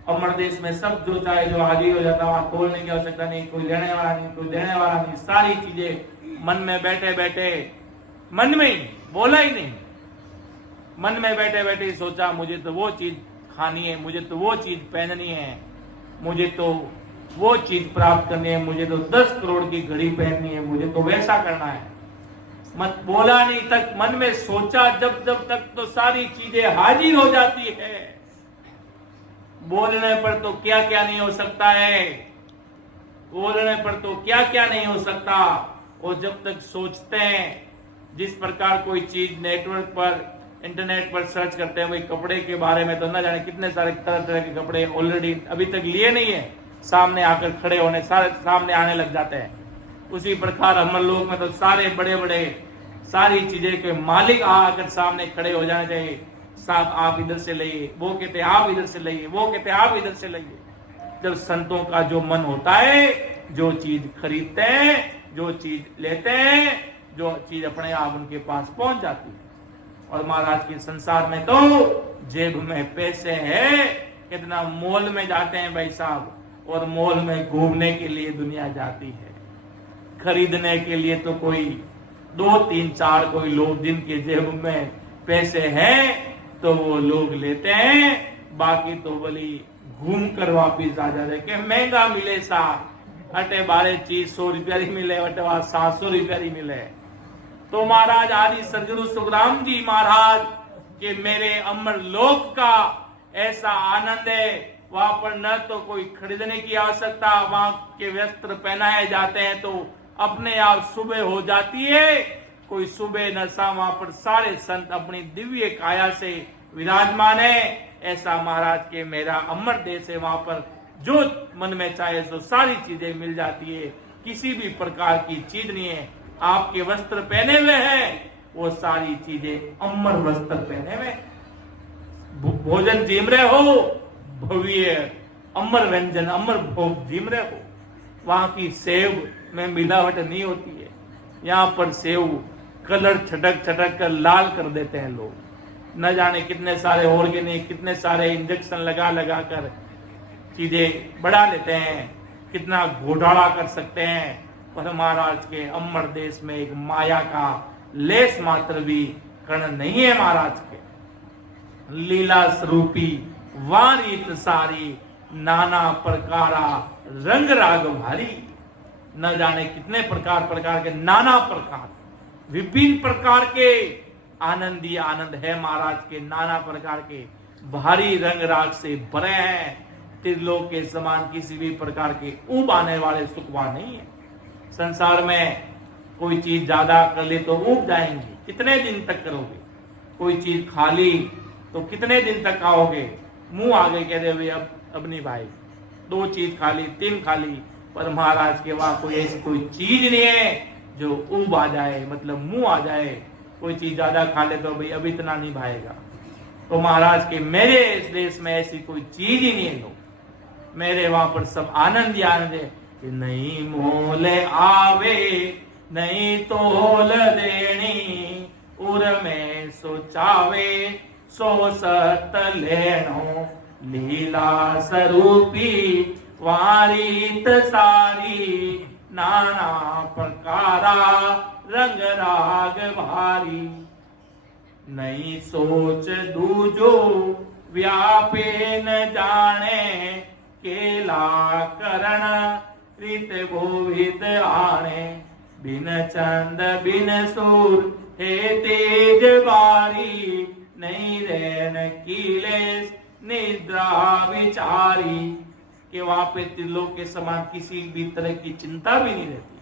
अमर देश में सब जो चाहे जो हाजिर हो जाता, वहां तोलने की आवश्यकता नहीं, कोई लेने वाला नहीं, कोई देने वाला नहीं। सारी चीजें मन में बैठे बैठे, मन में ही बोला ही नहीं, मन में बैठे बैठे सोचा मुझे तो वो चीज खानी है, मुझे तो वो चीज पहननी है, मुझे तो वो चीज प्राप्त करनी है, मुझे तो 10 करोड़ की घड़ी पहननी है, मुझे तो वैसा करना है। मत बोला नहीं तक मन में सोचा, जब जब तक तो सारी चीजें हाजिर हो जाती है। बोलने पर तो क्या क्या नहीं हो सकता है, बोलने पर तो क्या क्या नहीं हो सकता। और जब तक सोचते हैं, जिस प्रकार कोई चीज नेटवर्क पर इंटरनेट पर सर्च करते हैं, वही कपड़े के बारे में तो ना जाने कितने सारे तरह तरह के कपड़े ऑलरेडी अभी तक लिए नहीं है, सामने आकर खड़े होने, सारे सामने आने लग जाते हैं। उसी प्रकार अमर लोक में तो सारे बड़े बड़े सारी चीजें के मालिक आकर सामने खड़े हो जाने चाहिए। साहब आप इधर से लाइए, वो कहते आप इधर से लाइए, वो कहते आप इधर से लाइए। जब संतों का जो मन होता है, जो चीज खरीदते हैं, जो चीज लेते हैं, जो चीज अपने आप उनके पास पहुंच जाती है। और महाराज के संसार में तो जेब में पैसे है, कितना मॉल में जाते हैं भाई साहब, और मॉल में घूमने के लिए दुनिया जाती है। खरीदने के लिए तो कोई 2 3 4 कोई लोग जिनके जेब में पैसे हैं तो वो लोग लेते हैं, बाकी तो बोली घूम कर वापिस आ जाते कि महंगा मिले सा अटे बारे चीज 100 रुपया ही मिले, अटे 700 रुपया ही मिले। तो महाराज आदि सदगुरु सुखराम जी महाराज के मेरे अमर लोक का ऐसा आनंद है, वहां पर न तो कोई खरीदने की आवश्यकता, वहां के वस्त्र पहनाए जाते हैं तो अपने आप सुबह हो जाती है। कोई सुबह न शाम वहां पर सारे संत अपनी दिव्य काया से विराजमान है। ऐसा महाराज के मेरा अमर देश है, वहां पर जो मन में चाहे सो सारी चीजें मिल जाती है, किसी भी प्रकार की चीज नहीं है। आपके वस्त्र पहने हुए हैं, वो सारी चीजें अमर वस्त्र पहने हुए, भोजन जीम रहे हो, भव्य अमर व्यंजन अमर भोग जीम रहे हो। वहां की सेव में मिलावट नहीं होती है। यहाँ पर सेव कलर छटक छटक कर लाल कर देते हैं लोग, न जाने कितने सारे ऑर्गेनिक, कितने सारे इंजेक्शन लगा लगा कर चीजें बढ़ा लेते हैं, कितना घोटाला कर सकते हैं। पर महाराज के अमर देश में एक माया का लेस मात्र भी कण नहीं है। महाराज के लीला स्वरूपी वारीत सारी, नाना प्रकारा रंग राग भारी। न जाने कितने प्रकार प्रकार के, नाना प्रकार, विभिन्न प्रकार के आनंद ही आनंद है महाराज के, नाना प्रकार के भारी रंग राग से भरे हैं। त्रिलोक के समान किसी भी प्रकार के ऊब आने वाले सुखवा नहीं है। संसार में कोई चीज ज्यादा कर ले तो ऊब जाएंगे, कितने दिन तक करोगे? कोई चीज खा ली तो कितने दिन तक खाओगे? मुंह आगे कह दे भाई अब नहीं भाई, 2 चीज खा ली, 3 खा ली, पर महाराज के वहां कोई ऐसी कोई चीज नहीं है जो ऊब आ जाए, मतलब मुंह आ जाए। कोई चीज ज्यादा खा ले तो भाई अब इतना नहीं भाएगा। तो महाराज के मेरे इस देश में ऐसी कोई चीज ही नहीं है। लोग मेरे वहां पर सब आनंद ही आनंद है कि नहीं मोल आवे नहीं तोल देनी, उर में सोचावे सो सत लेनो, लीला स्वरूपी वारीत सारी, नाना प्रकारा रंग राग भारी। नहीं सोच दूजो व्यापे न जाने, केला करण रीत भोविद आणे, बिन चंद बिन सूर हे तेज बारी, नहीं रैन कीले निद्रा विचारी। कि वहां पे त्रिलोक के समान किसी भी तरह की चिंता भी नहीं रहती।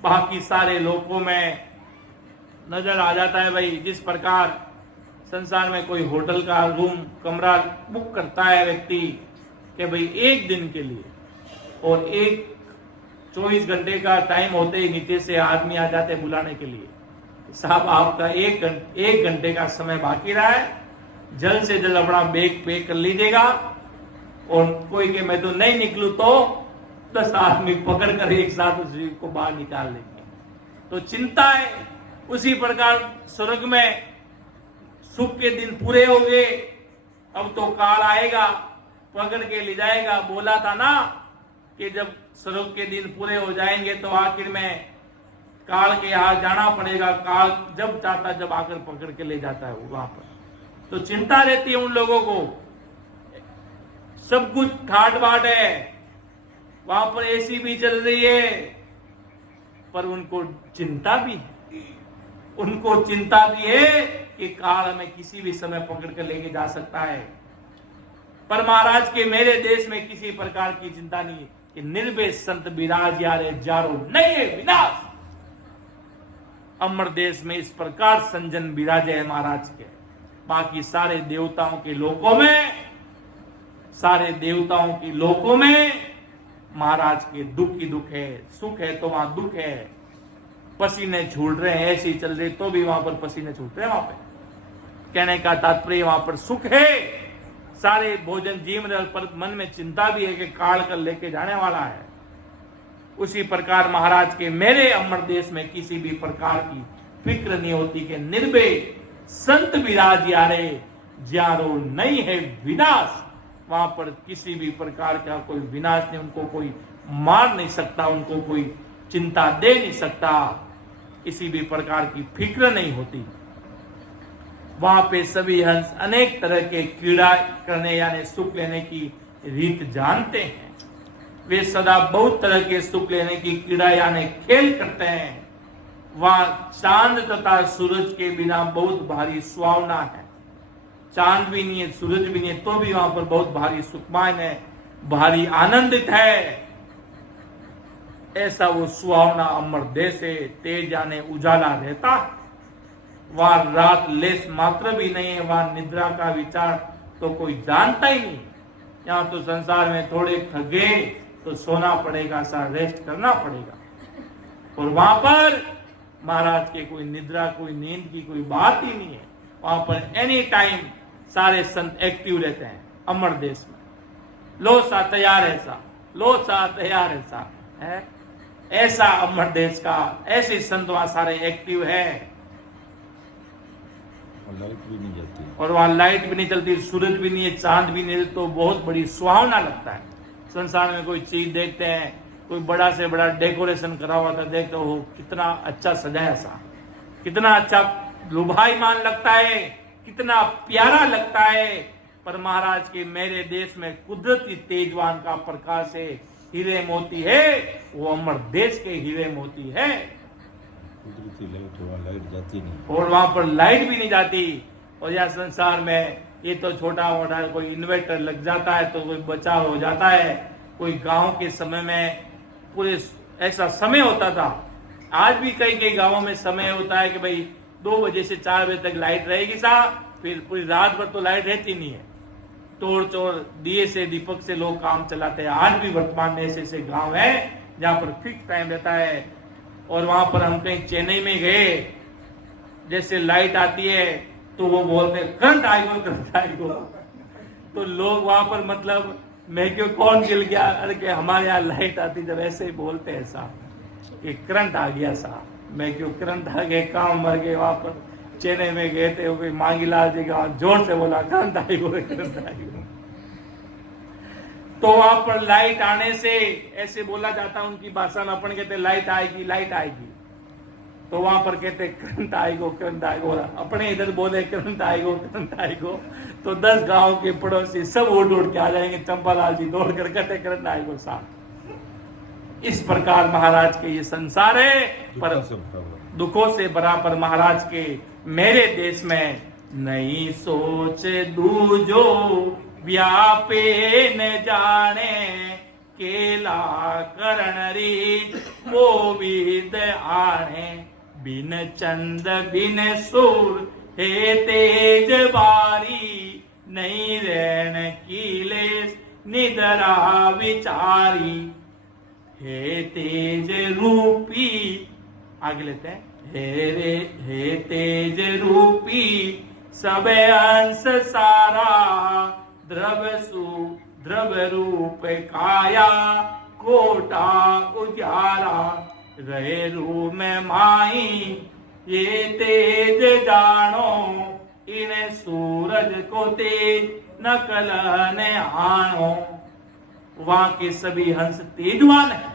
बाकी सारे लोकों में नजर आ जाता है भाई, जिस प्रकार संसार में कोई होटल का रूम कमरा बुक करता है व्यक्ति कि भाई 1 दिन के लिए, और 24 घंटे का टाइम होते ही नीचे से आदमी आ जाते बुलाने के लिए, साहब आपका 1 घंटे का समय बाकी रहा है, जल्द से जल्द अपना बैग पैक कर लीजिएगा। और कोई के मैं तो नहीं निकलूं तो 10 आदमी पकड़ कर एक साथ उसी को बाहर निकाल लेंगे। तो चिंता है। उसी प्रकार स्वर्ग में सुख के दिन पूरे हो गए, अब तो काल आएगा पकड़ के ले जाएगा। बोला था ना कि जब स्वर्ग के दिन पूरे हो जाएंगे तो आखिर में काल के यहाँ जाना पड़ेगा। काल जब चाहता जब आकर पकड़ के ले जाता है वहां पर। तो चिंता रहती है उन लोगों को, सब कुछ ठाट बाट है, वहां पर एसी भी चल रही है, पर उनको चिंता भी है। उनको चिंता भी है कि काल हमें किसी भी समय पकड़ कर लेके जा सकता है। पर महाराज के मेरे देश में किसी प्रकार की चिंता नहीं है कि निर्भय संत विराज यारे जारो नहीं है विनाश। अमर देश में इस प्रकार संजन विराजे है महाराज के। बाकी सारे देवताओं के लोकों में, सारे देवताओं की लोकों में महाराज के दुख ही दुख है, सुख है तो वहां दुख है। पसीने छूट रहे हैं, ऐसी चल रही तो भी वहां पर पसीने छूट रहे हैं। वहां पे कहने का तात्पर्य वहां पर सुख है, सारे भोजन जीवन पर मन में चिंता भी है कि काढ़ कर लेके जाने वाला है। उसी प्रकार महाराज के मेरे अमर देश में किसी भी प्रकार की फिक्र नहीं होती कि निर्भय संत विराज यारे ज्यारो नहीं है विनाश। वहां पर किसी भी प्रकार का कोई विनाश नहीं, उनको कोई मार नहीं सकता, उनको कोई चिंता दे नहीं सकता, किसी भी प्रकार की फिक्र नहीं होती। वहां पे सभी हंस अनेक तरह के क्रीड़ा करने यानी सुख लेने की रीत जानते हैं। वे सदा बहुत तरह के सुख लेने की क्रीड़ा यानी खेल करते हैं। वहां चांद तथा सूरज के बिना बहुत भारी सुहावना है। चांद भी नहीं है, सूरज भी नहीं है, तो भी वहां पर बहुत भारी सुखमान है, भारी आनंदित है। ऐसा वो सुहावना अमर देश है, तेज यानी उजाला रहता। वहां रात लेस मात्र भी नहीं है, वहां निद्रा का विचार तो कोई जानता ही नहीं। यहाँ तो संसार में थोड़े थके तो सोना पड़ेगा, सा रेस्ट करना पड़ेगा, और वहां पर महाराज के कोई निद्रा कोई नींद की कोई बात ही नहीं है। वहां पर एनी टाइम सारे संत एक्टिव रहते हैं अमर देश में। लो सा तैयार ऐसा, लो सा तैयार ऐसा है, ऐसा अमर देश का, ऐसे संत वहां सारे एक्टिव है। और लाइट भी नहीं जाती, और वहां लाइट भी नहीं चलती, सूरज भी नहीं है, चांद भी नहीं है, तो बहुत बड़ी सुहावना लगता है। संसार में कोई चीज देखते हैं, कोई बड़ा से बड़ा डेकोरेशन करा हुआ था, देखते हो कितना अच्छा सजाया सा, कितना अच्छा लुभाईमान लगता है, कितना प्यारा लगता है। पर महाराज के मेरे देश में कुदरती तेजवान का प्रकाश है, हीरे मोती है, वो अमर देश के हीरे मोती है। कुदरती लाइट, वहाँ लाइट जाती नहीं, और वहां पर लाइट भी नहीं जाती। और यह संसार में ये तो छोटा मोटा कोई इन्वर्टर लग जाता है तो कोई बचाव हो जाता है। कोई गांव के समय में पूरे ऐसा समय होता था, आज भी कई कई गांवों में समय होता है कि भाई 2 बजे से 4 बजे तक लाइट रहेगी सा, फिर पूरी रात भर तो लाइट रहती नहीं है। तोड़ चोड़ दिए से दीपक से लोग काम चलाते हैं। आज भी वर्तमान में ऐसे ऐसे गांव है जहां पर फिक्स टाइम रहता है। और वहां पर हम कहीं चेन्नई में गए, जैसे लाइट आती है तो वो बोलते हैं करंट आएगा, करंट आएगा। तो लोग वहां पर मतलब मैं क्यों कौन गिल गया, अरे कि हमारे यहाँ लाइट आती जब ऐसे ही बोलते हैं सा कि करंट आ गया सा, मैं क्यों करंट आ गए, काम मर गए। वहां पर चेन्नई में गए थे, कोई मांगीलाल जी का जोर से बोला करंट आएगा, करंट आएगा। तो वहां पर लाइट आने से ऐसे बोला जाता, उनकी भाषा में अपन कहते लाइट आएगी, लाइट आएगी। तो वहां पर कहते करंट आएगो, करंट आएगो। अपने इधर बोले करंट आएगो, करंट आएगो, तो 10 गांव के पड़ोसी सब उड़ के आ जाएंगे। चंपालाल जी दौड़ कर कहते करंट आएगो साहब। इस प्रकार महाराज के ये संसार है, पर दुखों से बराबर महाराज के मेरे देश में नई सोच दूजो व्यापे न जाने, केला करण रीत कोविद आणे। बिन चंद बिन सूर हे तेज बारी, नहीं रैन कीले निदरा विचारी। हे तेज रूपी, आगे लेते हैं, हे तेज रूपी सब अंश सारा, द्रव रूप काया कोटा उजारा। रहे रू में माई ये तेज जानो, इन्हें सूरज को तेज नकल ने आनो। वहां के सभी हंस तेजवान है,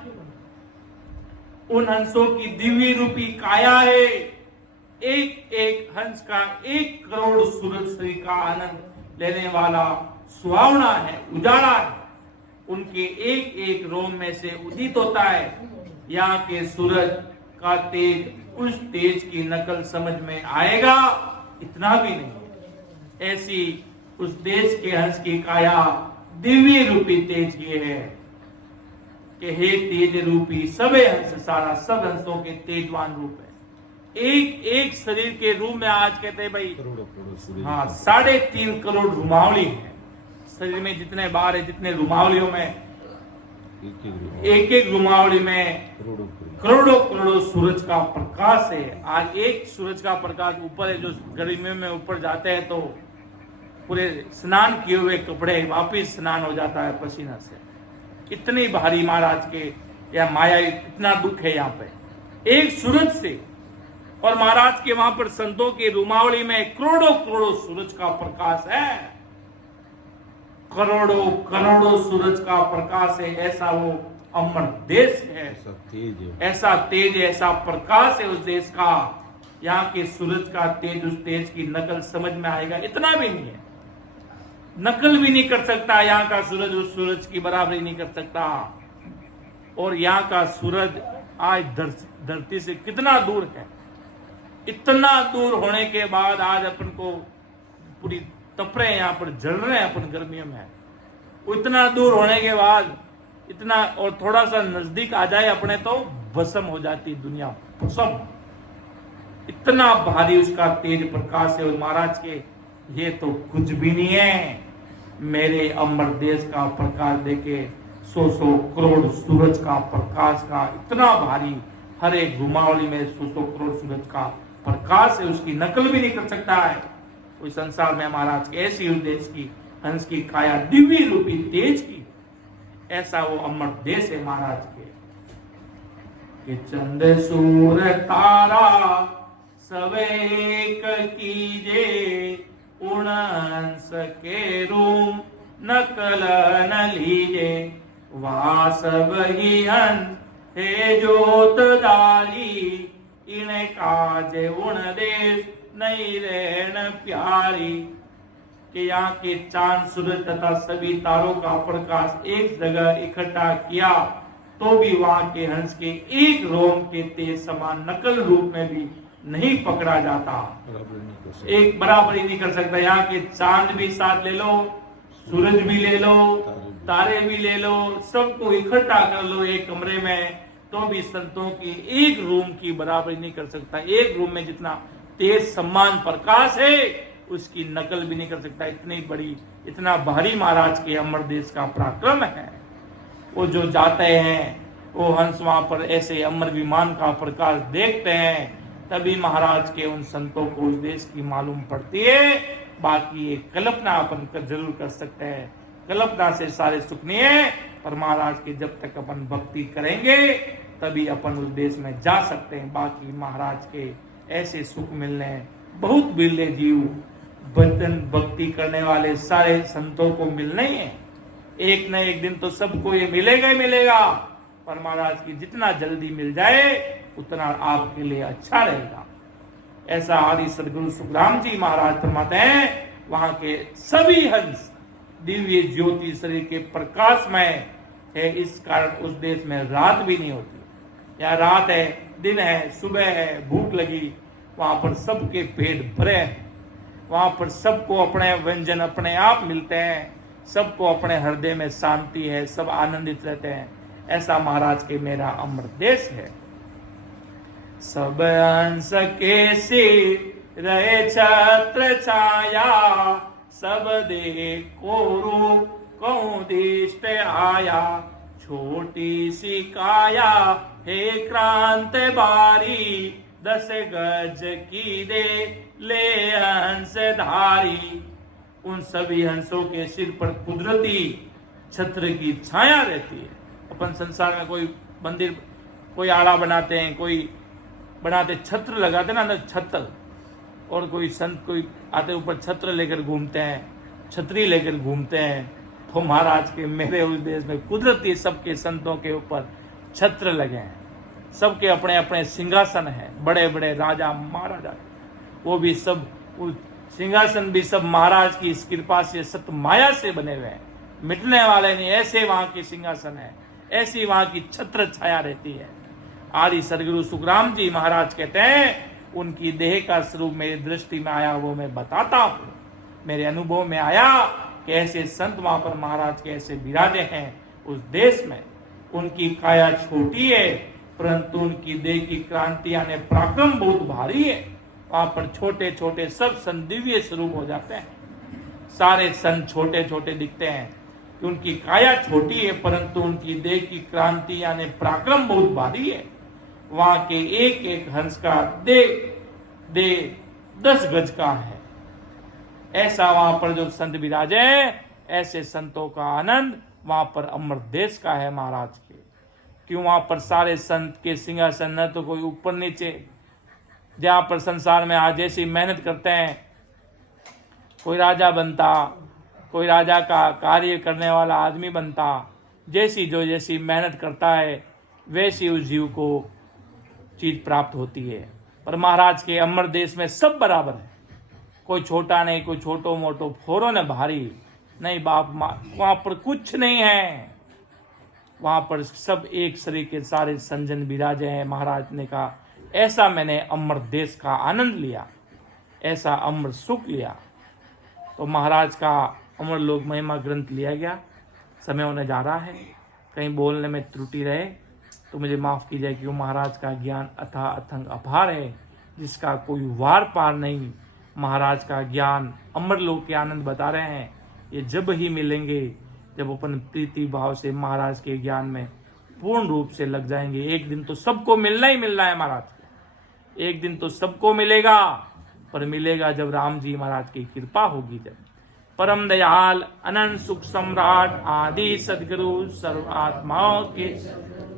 उन हंसों की दिव्य रूपी काया है। एक एक हंस का 1 करोड़ सूरज श्री का आनंद लेने वाला सुहावना है, उजाला है। उनके एक एक रोम में से उदित होता है। यहाँ के सूरज का तेज उस तेज की नकल समझ में आएगा इतना भी नहीं। ऐसी उस देश के हंस की काया दिव्य रूपी तेज की है कि हे तेज रूपी सबे हंस सारा, सब हंसों के तेजवान रूप है। एक एक शरीर के रूप में आज कहते हैं भाई हाँ 3.5 करोड़ रुमावली है शरीर में। जितने बार है, जितने रुमावलियों में एक एक रुमावली में करोड़ों करोड़ों करोड़ों सूरज का प्रकाश है। आज एक सूरज का प्रकाश ऊपर है, जो गर्मियों में ऊपर जाते हैं तो पूरे स्नान किए हुए कपड़े वापिस स्नान हो जाता है पसीना से। इतनी भारी महाराज के या माया, इतना दुख है यहाँ पे एक सूरज से। और महाराज के वहां पर संतों की रुमावली में करोड़ों करोड़ों सूरज का प्रकाश है, करोड़ों करोड़ों सूरज का प्रकाश है। ऐसा वो अमर देश है, ऐसा तेज है, ऐसा तेज है, ऐसा प्रकाश है उस देश का। यहाँ के सूरज का तेज, उस तेज की नकल समझ में आएगा इतना भी नहीं है, नकल भी नहीं कर सकता। यहाँ का सूरज उस सूरज की बराबरी नहीं कर सकता। और यहाँ का सूरज आज धरती से कितना दूर है, इतना दूर होने के बाद आज अपन को पूरी तपरे यहाँ पर जल रहे हैं अपन गर्मियों में। इतना दूर होने के बाद इतना, और थोड़ा सा नजदीक आ जाए अपने तो भस्म हो जाती दुनिया, भस्म। इतना भारी उसका तेज प्रकाश है। और महाराज के ये तो कुछ भी नहीं है, मेरे अमर देश का प्रकाश देके 100 करोड़ सूरज का प्रकाश का इतना भारी, हर एक रुमावली में 100 करोड़ सूरज का प्रकाश है, उसकी नकल भी नहीं कर सकता है कोई संसार में। महाराज ऐसी उस देश की हंस की काया दिव्य रूपी तेज की, ऐसा वो अमर देश है महाराज के। कि चंद सूर तारा सवे एक कीजे, उणंस के रूम नकल न लीजे, वास वही हंस हे जोत डाली, इने काजे उण देश नहीं रहन प्यारी। कि यहाँ के चांद सूरज तथा सभी तारों का प्रकाश एक जगह इकट्ठा किया तो भी वहां के हंस के एक रोम के तेज समान नकल रूप में भी नहीं पकड़ा जाता, एक बराबरी नहीं कर सकता। यहाँ के चांद भी साथ ले लो, सूरज भी ले लो, तारे भी ले लो, सबको इकट्ठा कर लो एक कमरे में, तो भी संतों की एक रूम की बराबरी नहीं कर सकता। एक रूम में जितना तेज सम्मान प्रकाश है उसकी नकल भी नहीं कर सकता। इतनी बड़ी, इतना भारी महाराज के अमर देश का पराक्रम है। वो जो जाते हैं वो हंस वहां पर ऐसे अमर विमान का प्रकाश देखते हैं, तभी महाराज के उन संतों को उस देश की मालूम पड़ती है। बाकी ये कल्पना अपन जरूर कर सकते हैं, कल्पना से सारे सुख नहीं है, पर महाराज की जब तक अपन भक्ति करेंगे तभी अपन उस देश में जा सकते हैं। बाकी महाराज के ऐसे सुख मिलने बहुत बिरले जीव भजन भक्ति करने वाले सारे संतों को मिलने ही है। एक न एक दिन तो सबको ये मिलेगा ही मिलेगा, पर महाराज की जितना जल्दी मिल जाए उतना आपके लिए अच्छा रहेगा। ऐसा आदि सदगुरु सुखराम जी महाराज फरमाते हैं, वहां के सभी हंस दिव्य ज्योति शरीर के प्रकाश में है, इस कारण उस देश में रात भी नहीं होती। या रात है, दिन है, सुबह है, भूख लगी, वहां पर सबके पेट भरे हैं, वहां पर सबको अपने व्यंजन अपने आप मिलते हैं, सबको अपने हृदय में शांति है, सब आनंदित रहते हैं। ऐसा महाराज के मेरा अमर देश है। सब अंश के सिर रहे छत्र छाया, सब देह को रूप कहूं दिष्ट आया, छोटी सी काया हे क्रांत बारी, 10 गज की दे ले हंस धारी। उन सभी हंसों के सिर पर कुदरती छत्र की छाया रहती है। अपन संसार में कोई मंदिर, कोई आड़ा बनाते हैं, कोई बनाते छत्र लगाते ना, अंदर छत्र, और कोई संत कोई आते ऊपर छत्र लेकर घूमते हैं, छतरी लेकर घूमते हैं। तो महाराज के मेरे उस देश में कुदरती सबके संतों के ऊपर छत्र लगे हैं, सबके अपने अपने सिंहासन है, बड़े बड़े राजा महाराजा, वो भी सब सिंहासन भी सब महाराज की इस कृपा से सत माया से बने हुए हैं, मिटने वाले नहीं। ऐसे वहां के सिंहासन है, ऐसी वहां की छत्र छाया रहती है। आदि सदगुरु सुखराम जी महाराज कहते हैं, उनकी देह का स्वरूप मेरी दृष्टि में आया, वो मैं बताता हूं। मेरे अनुभव में आया कि ऐसे संत वहां पर महाराज के ऐसे विराजे हैं उस देश में। उनकी काया छोटी है, परंतु उनकी देह की क्रांति यानी पराक्रम बहुत भारी है। वहां पर छोटे छोटे सब संत दिव्य स्वरूप हो जाते हैं, सारे संत छोटे छोटे दिखते हैं। कि उनकी काया छोटी है परंतु उनकी देह की क्रांति यानी पराक्रम बहुत भारी है। वहां के एक एक हंस का देह 10 गज का है। ऐसा वहां पर जो संत विराजे, ऐसे संतों का आनंद वहां पर अमर देश का है महाराज के। क्यों वहां पर सारे संत के सिंहासन न तो कोई ऊपर नीचे, जहां पर संसार में आज जैसी मेहनत करते हैं, कोई राजा बनता, कोई राजा का कार्य करने वाला आदमी बनता, जैसी मेहनत करता है वैसी उस जीव को चीज प्राप्त होती है। पर महाराज के अमर देश में सब बराबर है, कोई छोटा नहीं, कोई छोटो मोटो फोरो न भारी नहीं बाप। वहां पर कुछ नहीं है, वहां पर सब एक शरीर के सारे संजन विराजे हैं। महाराज ने कहा ऐसा मैंने अमर देश का आनंद लिया, ऐसा अमर सुख लिया। तो महाराज का अमर लोक महिमा ग्रंथ लिया गया। समय होने जा रहा है, कहीं बोलने में त्रुटि रहे तो मुझे माफ कीजिए, क्यों महाराज का ज्ञान अथाह अथंग अपार है, जिसका कोई वार पार नहीं। महाराज का ज्ञान अमर लोक के आनंद बता रहे हैं। ये जब ही मिलेंगे जब अपन प्रीति भाव से महाराज के ज्ञान में पूर्ण रूप से लग जाएंगे। एक दिन तो सबको मिलना ही मिलना है महाराज को, एक दिन तो सबको मिलेगा, पर मिलेगा जब राम जी महाराज की कृपा होगी। जब परम दयाल अनंत सुख सम्राट आदि सदगुरु सर्व आत्माओं के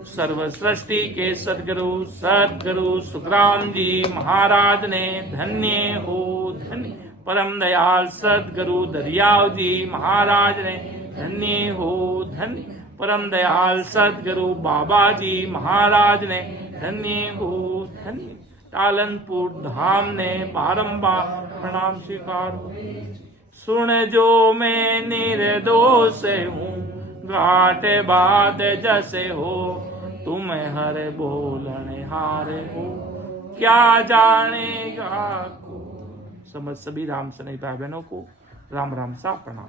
सर्व सृष्टि के सदगुरु सुखराम जी महाराज ने धन्य हो धन्य। परम दयाल सदगुरु दरियाव जी महाराज ने धन्य हो धन्य। परम दयाल सदगुरु बाबा जी महाराज ने धन्य हो धन्य। टालनपुर धाम ने बारंबार प्रणाम स्वीकार। सुन जो मैं निर्दोष हूँ, घाट बाद जैसे हो, तुम हर बोलने हारे हो, क्या जानेगा को। समझ सभी राम सनई भाई बहनों को राम राम सा प्रणाम।